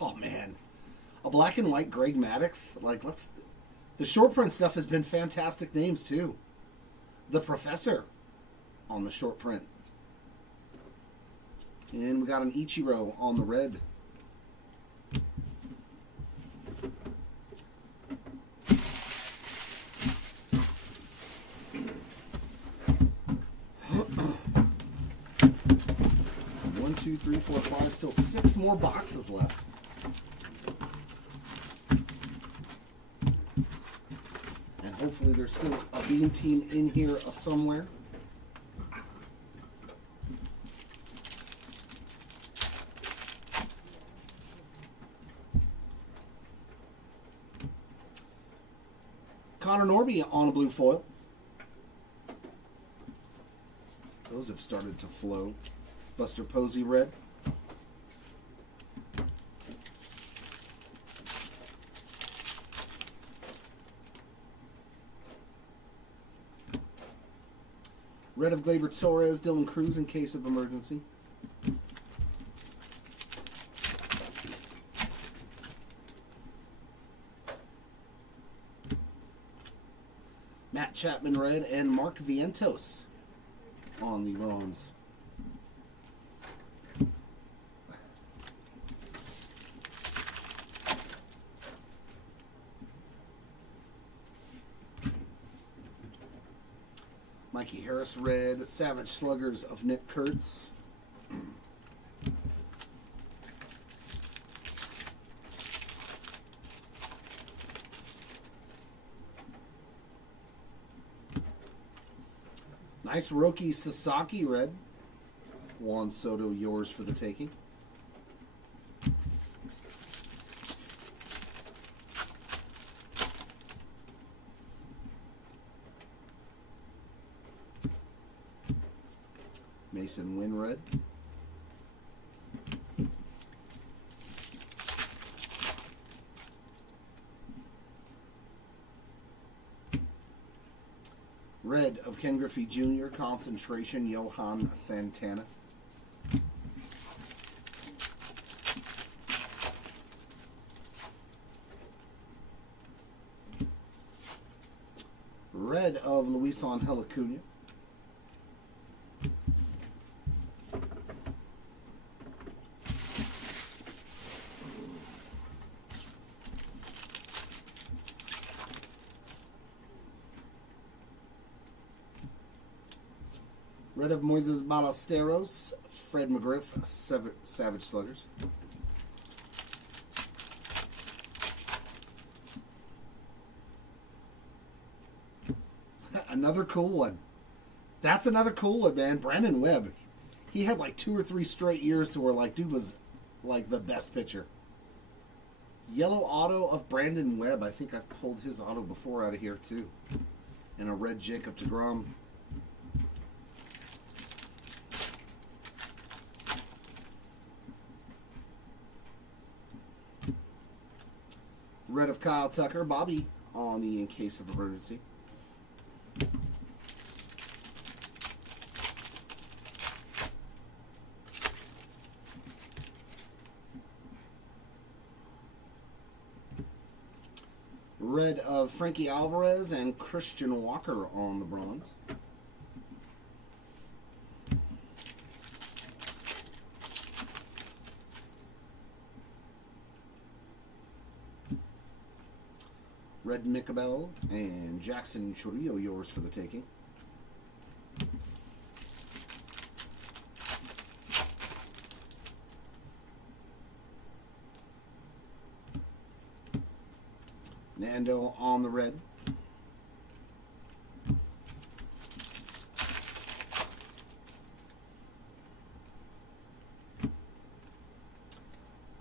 Oh man, a black and white Greg Maddux. Like the short print stuff has been fantastic names too. The Professor on the short print. And we got an Ichiro on the red. One, two, three, four, five. Still 6 more boxes left. And hopefully there's still a Beam Team in here somewhere. Connor Norby on a blue foil. Those have started to flow. Buster Posey red. Red of Gleyber Torres, Dylan Cruz in case of emergency. Matt Chapman red and Mark Vientos on the bronze. Mikey Harris red, Savage Sluggers of Nick Kurtz. Nice Roki Sasaki red. Juan Soto, yours for the taking. Mason Wynn red. Red of Ken Griffey Jr., concentration, Johan Santana. Red of Luis Angel Acuna. Red of Moises Ballesteros, Fred McGriff, Savage Sluggers. Another cool one. That's another cool one, man. Brandon Webb. He had like 2 or 3 straight years to where like dude was like the best pitcher. Yellow auto of Brandon Webb. I think I've pulled his auto before out of here too. And a red Jacob deGrom. Red of Kyle Tucker, Bobby on the in case of emergency. Red of Frankie Alvarez and Christian Walker on the bronze. Red Micabel and Jackson Chorillo, yours for the taking. Nando on the red.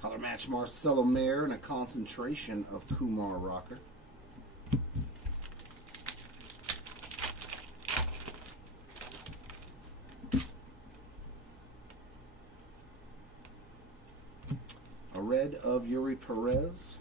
Color match Marcelo Mayer and a concentration of Kumar Rocker. A red of Yuri Perez.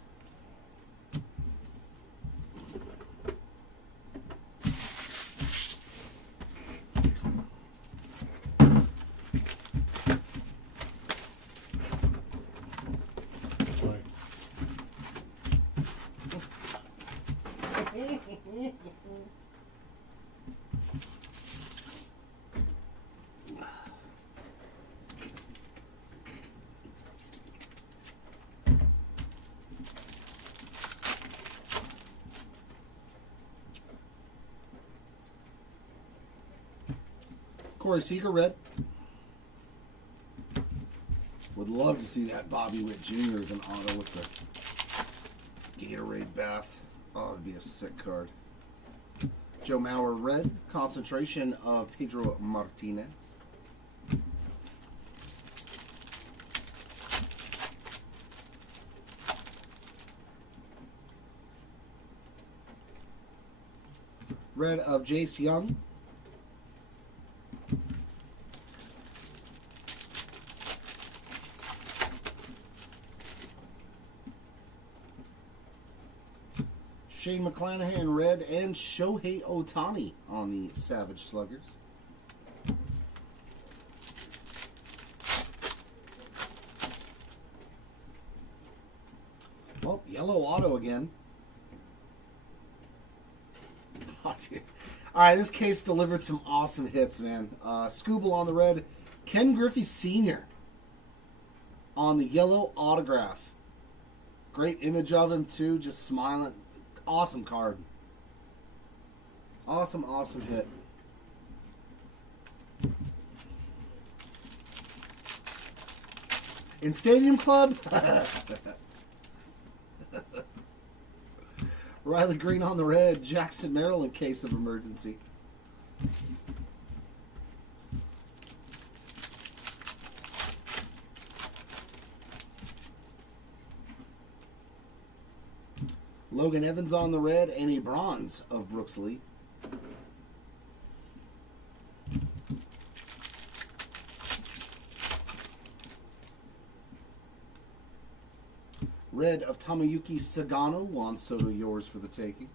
Corey Seager, red. Would love to see that Bobby Witt Jr. as an auto with the Gatorade bath. Oh, it'd be a sick card. Joe Mauer, red. Concentration of Pedro Martinez. Red of Jace Young. Shane McClanahan, red, and Shohei Ohtani on the Savage Sluggers. Well, yellow auto again. All right, this case delivered some awesome hits, man. Scooble on the red. Ken Griffey Sr. on the yellow autograph. Great image of him, too, just smiling. Awesome card. Awesome, awesome hit. In Stadium Club? Riley Green on the red. Jackson Merrill in case of emergency. Logan Evans on the red, and a bronze of Brooks Lee. Red of Tamayuki Sagano, Juan Soto, yours for the taking.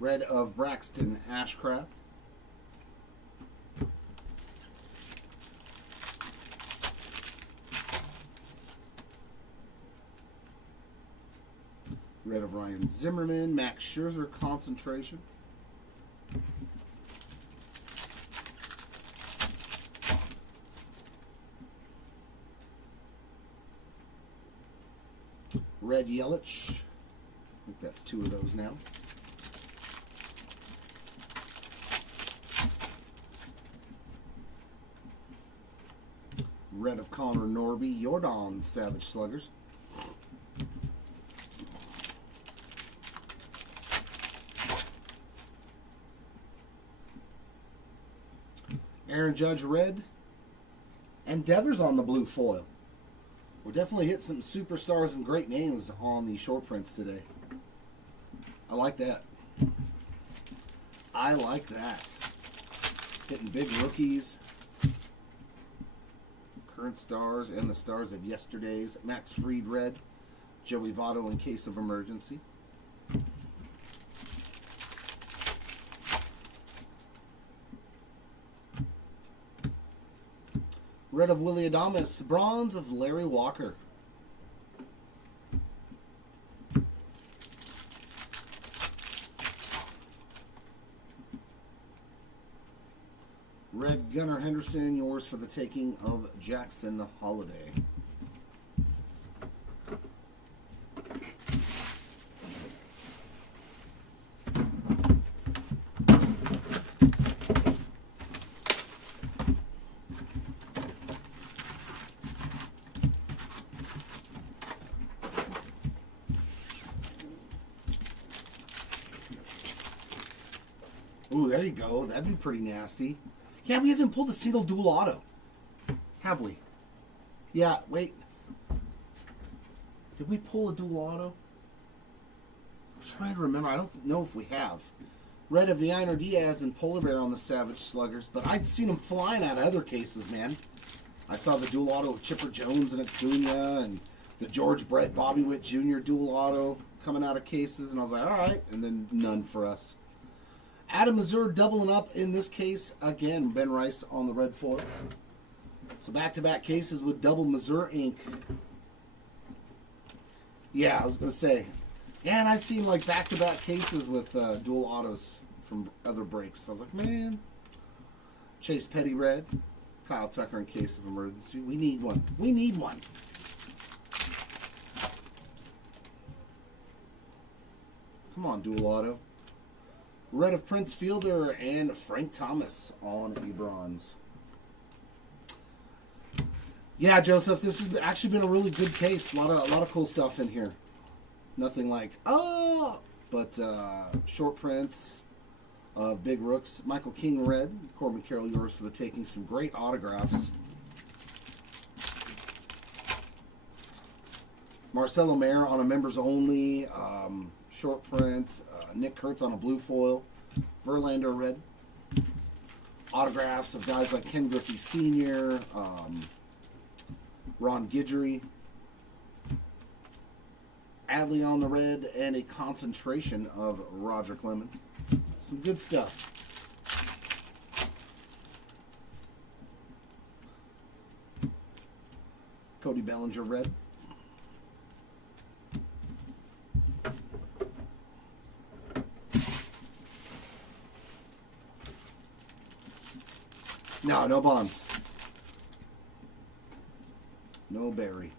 Red of Braxton Ashcraft. Red of Ryan Zimmerman, Max Scherzer concentration. Red Yelich. I think that's two of those now. Red of Connor Norby, Jordan Savage Sluggers. Aaron Judge, red. And Devers on the blue foil. We're definitely hitting some superstars and great names on the short prints today. I like that. I like that. Hitting big rookies. Current stars and the stars of yesterday's. Max Fried, red. Joey Votto in case of emergency. Red of Willie Adames, bronze of Larry Walker. Red Gunnar Henderson, yours for the taking of Jackson Holiday. Ooh, there you go. That'd be pretty nasty. Yeah, we haven't pulled a single dual auto. Have we? Yeah, wait. Did we pull a dual auto? I'm trying to remember. I don't know if we have. Red of Viner Diaz and Polar Bear on the Savage Sluggers, but I'd seen them flying out of other cases, man. I saw the dual auto of Chipper Jones and Acuna and the George Brett Bobby Witt Jr. dual auto coming out of cases, and I was like, all right, and then none for us. Adam Mazur doubling up in this case. Again, Ben Rice on the red foil. So back-to-back cases with double Mazur ink. Yeah, I was going to say. Yeah, and I've seen like back-to-back cases with dual autos from other breaks. I was like, man. Chase Petty red. Kyle Tucker in case of emergency. We need one. We need one. Come on, dual auto. Red of Prince Fielder and Frank Thomas on a bronze. Yeah, Joseph, this has actually been a really good case. A lot of cool stuff in here. Nothing like but short prints of big rooks. Michael King red, Corbin Carroll yours for the taking. Some great autographs. Marcelo Mayer on a members only short print. Nick Kurtz on a blue foil. Verlander red. Autographs of guys like Ken Griffey Sr., Ron Guidry. Adley on the red, and a concentration of Roger Clemens. Some good stuff. Cody Bellinger red. No Bonds. No Barry.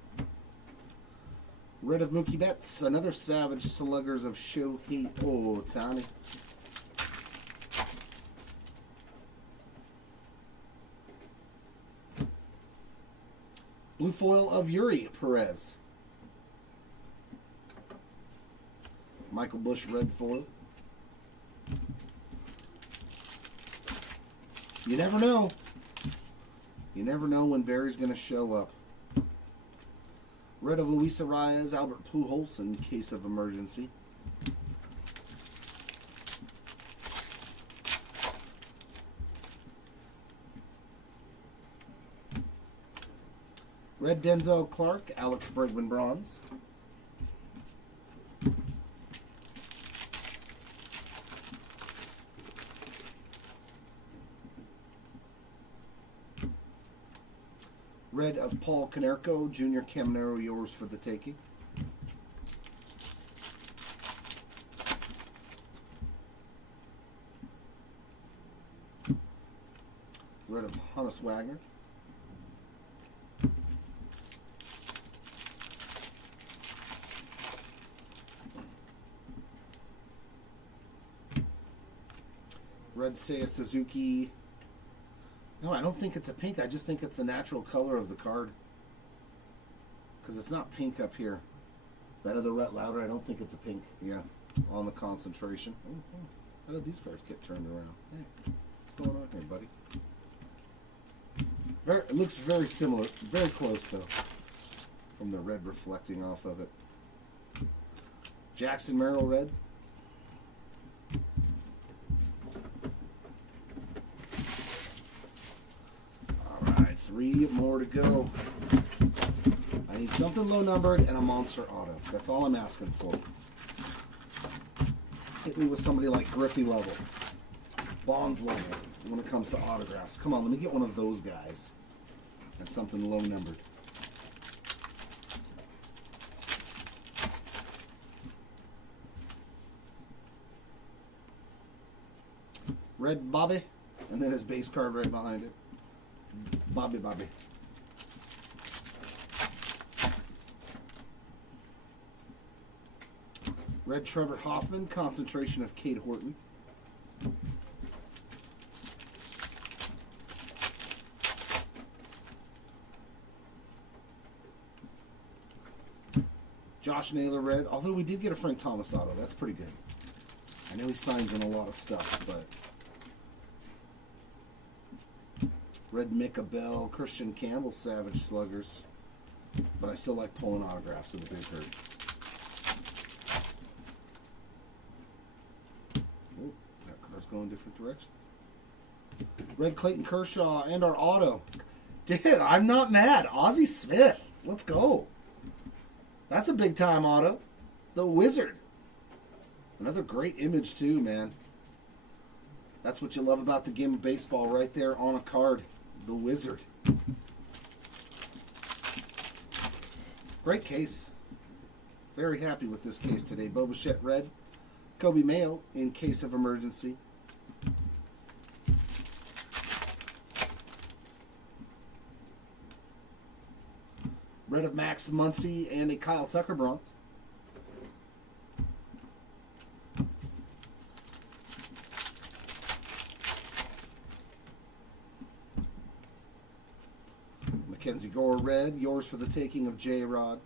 Red of Mookie Betts. Another Savage Sluggers of Shohei Ohtani. Blue foil of Yuri Perez. Michael Busch red foil. You never know. You never know when Barry's going to show up. Red of Luis Arias, Albert Pujols in case of emergency. Red Denzel Clark, Alex Bregman bronze. Red of Paul Konerko, Junior Caminero, yours for the taking. Red of Honus Wagner. Red Seiya Suzuki. No, I don't think it's a pink. I just think it's the natural color of the card. Because it's not pink up here. That other Rhett Lauder, I don't think it's a pink. Yeah, on the concentration. How did these cards get turned around? Hey, what's going on here, buddy? It looks very similar. Very close, though. From the red reflecting off of it. Jackson Merrill red. Three more to go. I need something low numbered and a monster auto. That's all I'm asking for. Hit me with somebody like Griffey level, Bonds level when it comes to autographs. Come on, let me get one of those guys. That's something low numbered. Red Bobby, And then his base card right behind it. Bobby. Red Trevor Hoffman, concentration of Kate Horton. Josh Naylor red, although we did get a Frank Thomas auto. That's pretty good. I know he signs in a lot of stuff, but... Red Micah Bell, Christian Campbell, Savage Sluggers. But I still like pulling autographs of the big herd. Oh, that card's going different directions. Red Clayton Kershaw and our auto. Dude, I'm not mad. Ozzie Smith. Let's go. That's a big time auto. The Wizard. Another great image too, man. That's what you love about the game of baseball right there on a card. The Wizard. Great case. Very happy with this case today. Bo Bichette red. Kobe Mayo in case of emergency. Red of Max Muncy and a Kyle Tucker bronze. Mackenzie Gore red, yours for the taking of J-Rod.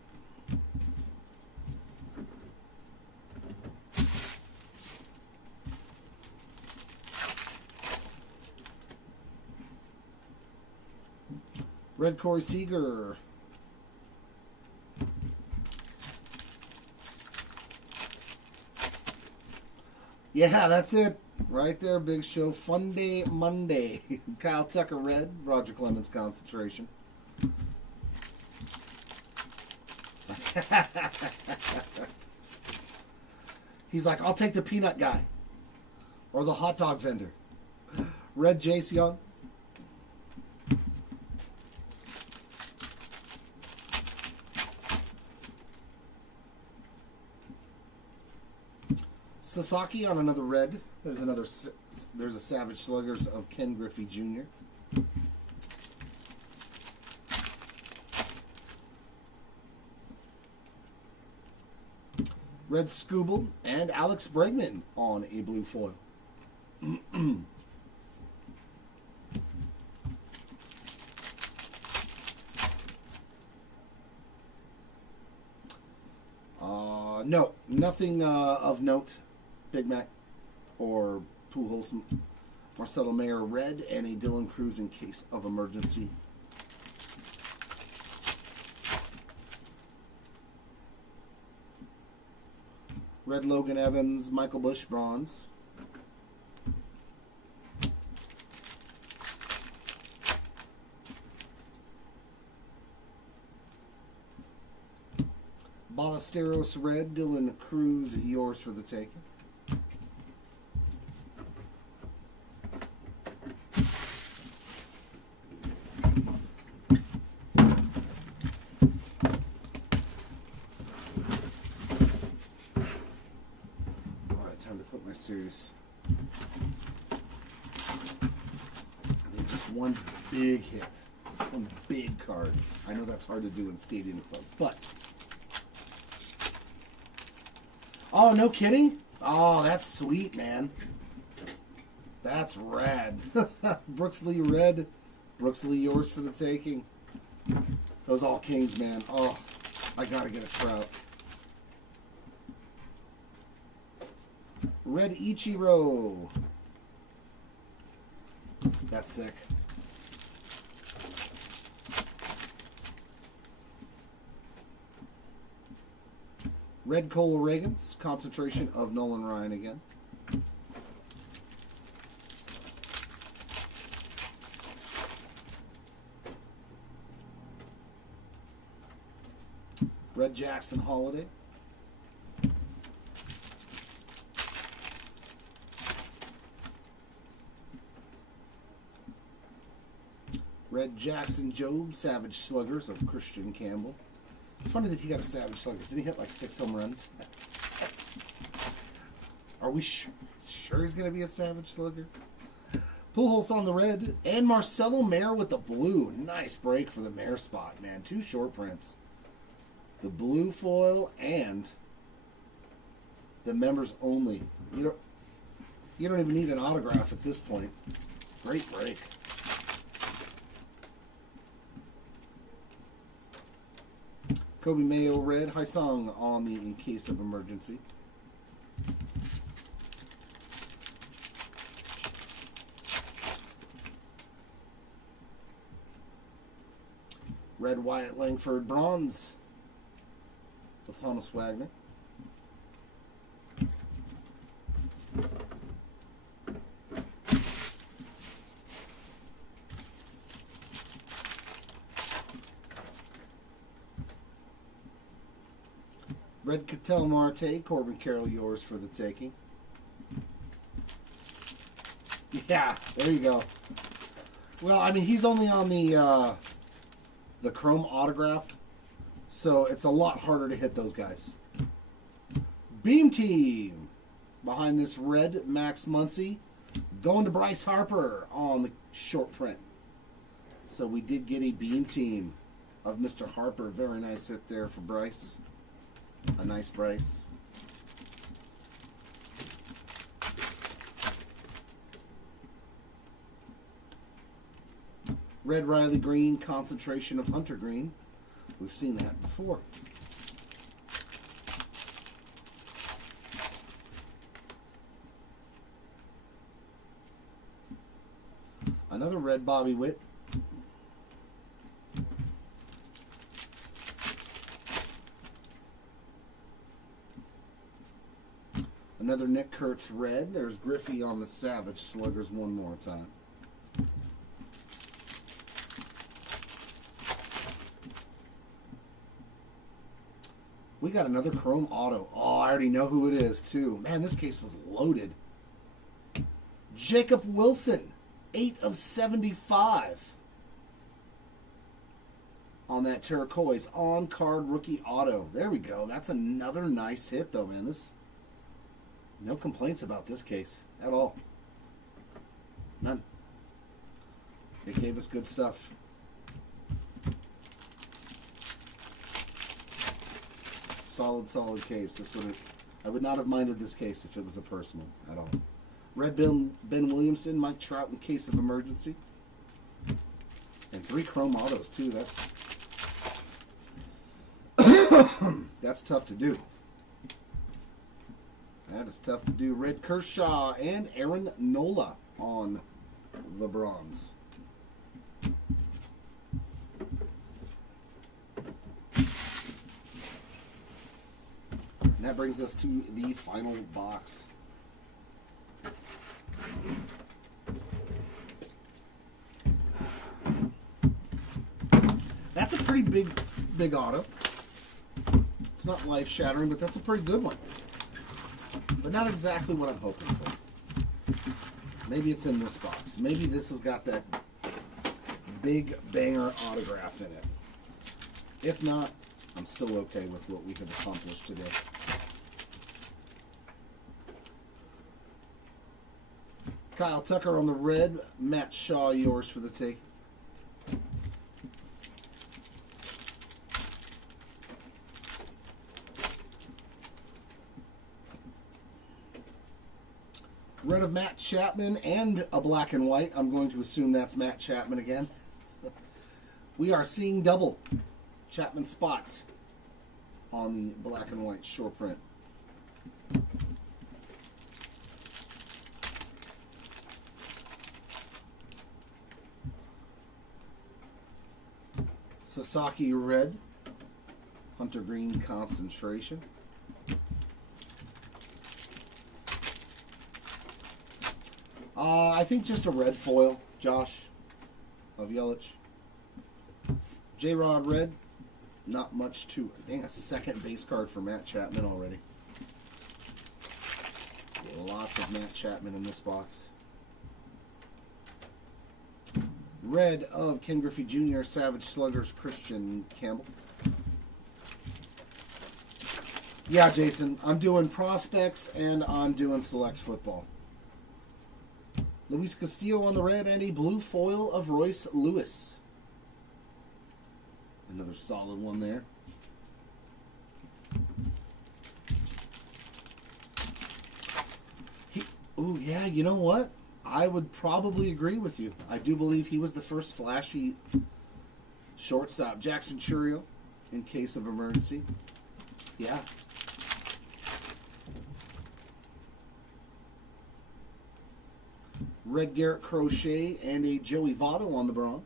Red Corey Seager. Yeah, that's it. Right there, Big Show. Fun Day Monday. Kyle Tucker red, Roger Clemens concentration. He's like, I'll take the peanut guy. Or the hot dog vendor. Red Jace Young. Sasaki on another red. There's a Savage Sluggers of Ken Griffey Jr. Red Scooble and Alex Bregman on a blue foil. No, nothing of note. Big Mac or Pujols, Marcelo Mayer red, and a Dylan Cruz in case of emergency. Red Logan Evans, Michael Bush bronze. Ballesteros red, Dylan Cruz, yours for the taking. Series. I mean, just one big hit, one big card. I know that's hard to do in Stadium Club, but oh, no kidding! Oh, that's sweet, man. That's rad. Brooks Lee red, Brooks Lee yours for the taking. Those all Kings, man. Oh, I gotta get a Trout. Red Ichiro. That's sick. Red Cole Reagans. Concentration of Nolan Ryan again. Red Jackson Holiday. Red Jackson Job, Savage Sluggers of Christian Campbell. It's funny that he got a Savage Sluggers. Did he hit like 6 home runs? Are we sure he's going to be a Savage Slugger? Pujols on the red. And Marcelo Mayer with the blue. Nice break for the Mayer spot, man. 2 short prints. The blue foil and the members only. You don't even need an autograph at this point. Great break. Kobe Mayo red. Haisung on the in case of emergency. Red Wyatt Langford bronze of Honus Wagner. Red Ketel Marte, Corbin Carroll, yours for the taking. Yeah, there you go. Well, I mean, he's only on the chrome autograph, so it's a lot harder to hit those guys. Beam Team behind this red Max Muncy, going to Bryce Harper on the short print. So we did get a Beam Team of Mr. Harper. Very nice hit there for Bryce. A nice Bryce. Red Riley Green, concentration of Hunter Green. We've seen that before. Another red Bobby Witt. Another Nick Kurtz red. There's Griffey on the Savage Sluggers one more time. We got another chrome auto. Oh, I already know who it is, too. Man, this case was loaded. Jacob Wilson, 8 of 75. On that turquoise on-card rookie auto. There we go. That's another nice hit, though, man. No complaints about this case at all. None. It gave us good stuff. Solid case. I would not have minded this case if it was a personal at all. Red Ben Williamson, Mike Trout in case of emergency. And 3 chrome autos, too. That's tough to do. That is tough to do. Red Kershaw and Aaron Nola on the bronze. And that brings us to the final box. That's a pretty big auto. It's not life-shattering, but that's a pretty good one. But not exactly what I'm hoping for. Maybe it's in this box. Maybe this has got that big banger autograph in it. If not, I'm still okay with what we have accomplished today. Kyle Tucker on the red. Matt Shaw, yours for the take. Red of Matt Chapman and a black and white. I'm going to assume that's Matt Chapman again. We are seeing double Chapman spots on the black and white short print. Sasaki red. Hunter Green concentration. I think just a red foil, Josh, of Yelich. J-Rod red. Not much to... Dang, a second base card for Matt Chapman already. Lots of Matt Chapman in this box. Red of Ken Griffey Jr., Savage Sluggers, Christian Campbell. Yeah, Jason, I'm doing prospects and I'm doing select football. Luis Castillo on the red, and a blue foil of Royce Lewis. Another solid one there. Ooh, yeah, you know what? I would probably agree with you. I do believe he was the first flashy shortstop. Jackson Chourio, in case of emergency. Yeah. Red Garrett Crochet and a Joey Votto on the bronze.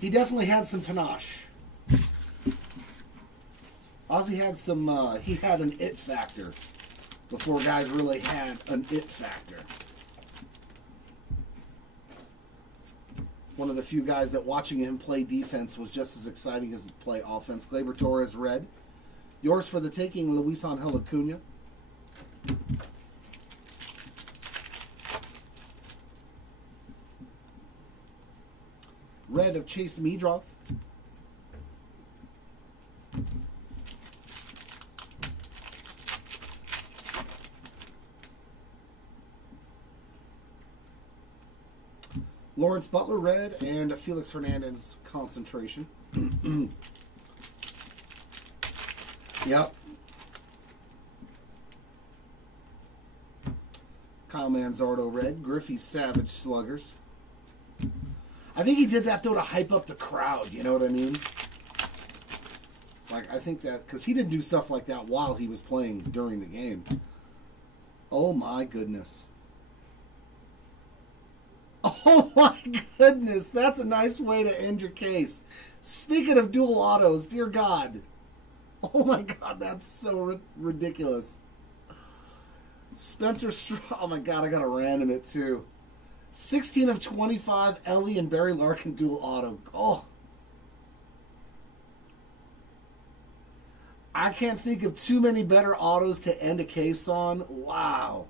He definitely had some panache. Ozzy had some, he had an it factor before guys really had an it factor. One of the few guys that watching him play defense was just as exciting as play offense. Gleyber Torres, red. Yours for the taking, Luis Angel Acuna. Red of Chase Meadroff. Lawrence Butler, red, and Felix Hernandez, concentration. Yep. Kyle Manzardo, red. Griffey Savage, sluggers. I think he did that, though, to hype up the crowd, you know what I mean? Like, I think that, because he didn't do stuff like that while he was playing during the game. Oh, my goodness. Oh my goodness, that's a nice way to end your case. Speaking of dual autos, dear God. Oh my God, that's so ridiculous. Spencer oh my God, I got a random it too. 16 of 25, Ellie and Barry Larkin dual auto. Oh. I can't think of too many better autos to end a case on. Wow.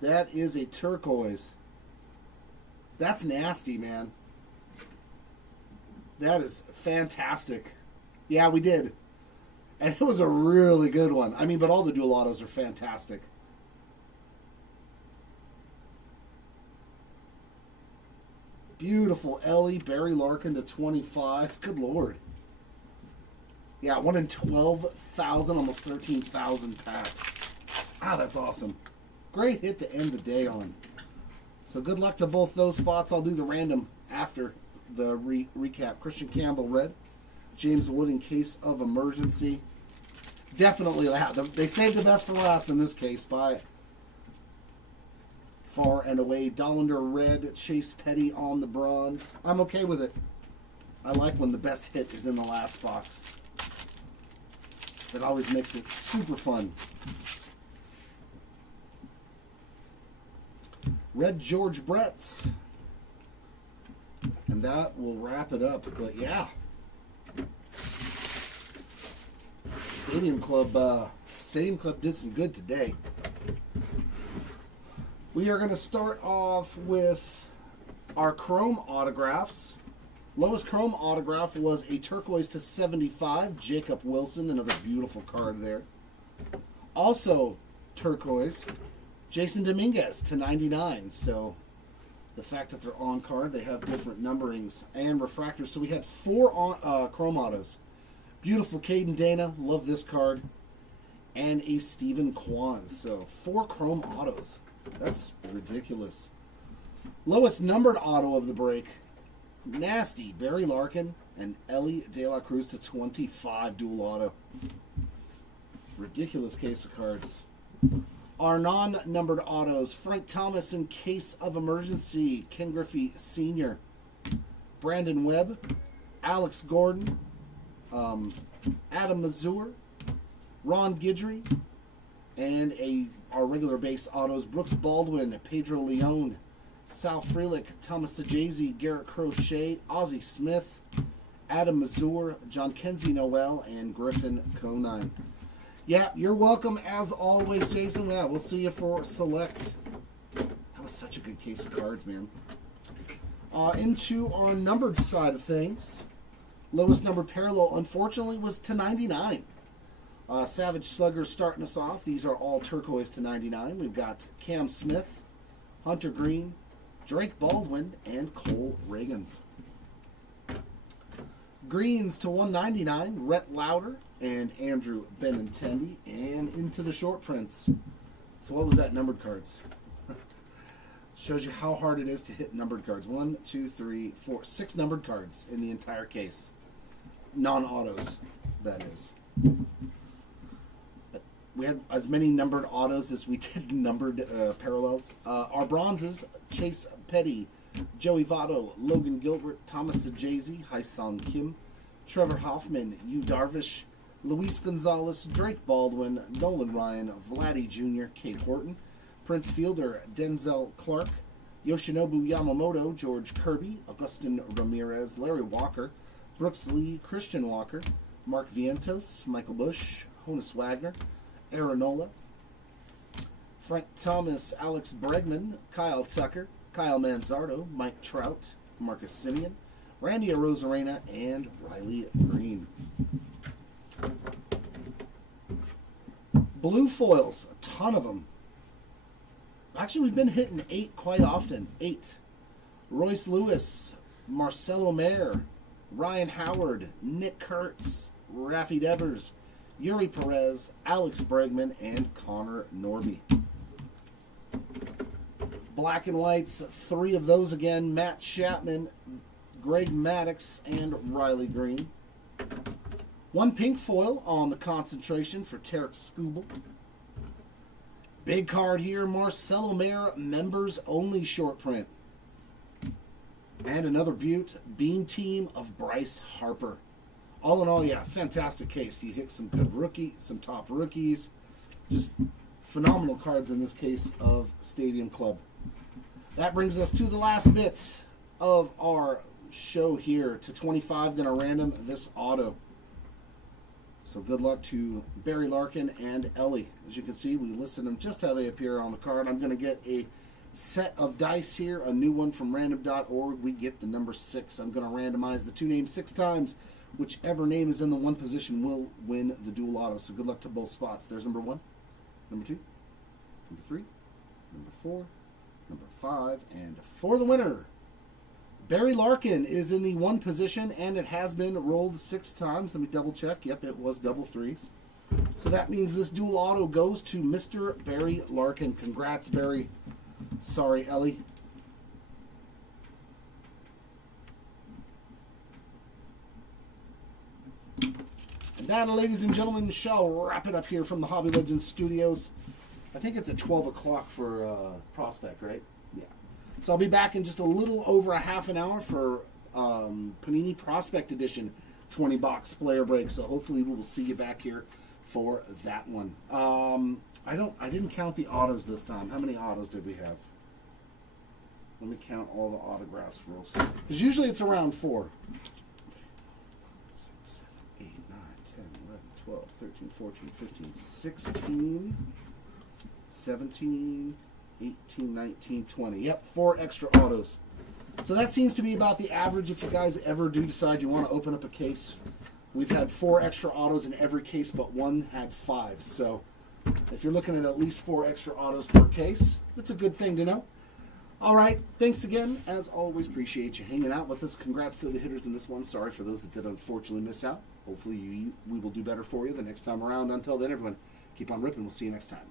That is a turquoise. That's nasty, man. That is fantastic. Yeah, we did. And it was a really good one. I mean, but all the dual autos are fantastic. Beautiful Ellie, Barry Larkin to 25. Good Lord. Yeah, 1 in 12,000, almost 13,000 packs. Ah, that's awesome. Great hit to end the day on. So good luck to both those spots. I'll do the random after the recap. Christian Campbell, red. James Wood in case of emergency. Definitely that. They saved the best for last in this case by far and away. Dollander, red. Chase Petty on the bronze. I'm okay with it. I like when the best hit is in the last box. That always makes it super fun. Red George Bretts. And that will wrap it up. But yeah. Stadium Club did some good today. We are going to start off with our Chrome autographs. Lowest Chrome autograph was a turquoise to 75. Jacob Wilson, another beautiful card there. Also turquoise. Jason Dominguez to 99. So the fact that they're on card, they have different numberings and refractors. So we had 4 on, Chrome autos. Beautiful Caden Dana. Love this card. And a Stephen Kwan. So 4 Chrome autos. That's ridiculous. Lowest numbered auto of the break. Nasty. Barry Larkin and Ellie De La Cruz to 25 dual auto. Ridiculous case of cards. Our non-numbered autos, Frank Thomas in case of emergency, Ken Griffey Sr., Brandon Webb, Alex Gordon, Adam Mazur, Ron Guidry, and our regular base autos, Brooks Baldwin, Pedro Leon, Sal Frelick, Thomas Sajazi, Garrett Crochet, Ozzie Smith, Adam Mazur, John Kenzie Noel, and Griffin Conine. Yeah, you're welcome as always, Jason. Yeah, we'll see you for select. That was such a good case of cards, man. Into our numbered side of things. Lowest numbered parallel, unfortunately, was to 99. Savage Slugger starting us off. These are all turquoise to 99. We've got Cam Smith, Hunter Green, Drake Baldwin, and Cole Reagans. Greens to 199, Rhett Lauder and Andrew Benintendi. And into the short prints. So what was that, numbered cards? Shows you how hard it is to hit numbered cards. 1, 2, 3, 4, 6 numbered cards in the entire case. Non-autos, that is. We had as many numbered autos as we did numbered parallels. Our bronzes, Chase Petty, Joey Votto, Logan Gilbert, Thomas Sajazi, Hai-Sung Kim, Trevor Hoffman, Yu Darvish, Luis Gonzalez, Drake Baldwin, Nolan Ryan, Vladdy Jr., Kate Horton, Prince Fielder, Denzel Clark, Yoshinobu Yamamoto, George Kirby, Augustin Ramirez, Larry Walker, Brooks Lee, Christian Walker, Mark Vientos, Michael Bush, Honus Wagner, Aaronola, Frank Thomas, Alex Bregman, Kyle Tucker, Kyle Manzardo, Mike Trout, Marcus Simeon, Randy Arozarena, and Riley Green. Blue foils, a ton of them. Actually, we've been hitting 8 quite often. 8. Royce Lewis, Marcelo Mayer, Ryan Howard, Nick Kurtz, Rafi Devers, Yuri Perez, Alex Bregman, and Connor Norby. Black and whites, 3 of those again. Matt Chapman, Greg Maddux, and Riley Green. 1 pink foil on the concentration for Tarek Skubal. Big card here, Marcelo Mayer, members only short print. And another beaut, Bean Team of Bryce Harper. All in all, yeah, fantastic case. You hit some good some top rookies. Just phenomenal cards in this case of Stadium Club. That brings us to the last bits of our show here. To 25, going to random this auto. So good luck to Barry Larkin and Ellie. As you can see, we listed them just how they appear on the card. I'm going to get a set of dice here, a new one from random.org. We get the number 6. I'm going to randomize the 2 names 6 times. Whichever name is in the 1 position will win the dual auto. So good luck to both spots. There's number 1, number 2, number 3, number 4, number 5, and for the winner, Barry Larkin is in the 1 position, and it has been rolled 6 times. Let me double check. Yep, it was double 3s. So that means this dual auto goes to Mr. Barry Larkin. Congrats, Barry. Sorry, Ellie. And that, ladies and gentlemen, shall wrap it up here from the Hobby Legends Studios. I think it's at 12 o'clock for Prospect, right? Yeah. So I'll be back in just a little over a half an hour for Panini Prospect Edition 20-box player break. So hopefully we will see you back here for that one. I didn't count the autos this time. How many autos did we have? Let me count all the autographs real soon. Because usually it's around 4. 6, 7, 8, 9, 10, 11, 12, 13, 14, 15, 16, 17, 18, 19, 20. Yep, 4 extra autos. So that seems to be about the average if you guys ever do decide you want to open up a case. We've had 4 extra autos in every case, but 1 had 5. So if you're looking at least 4 extra autos per case, that's a good thing to know. All right, thanks again. As always, appreciate you hanging out with us. Congrats to the hitters in this one. Sorry for those that did unfortunately miss out. Hopefully we will do better for you the next time around. Until then, everyone, keep on ripping. We'll see you next time.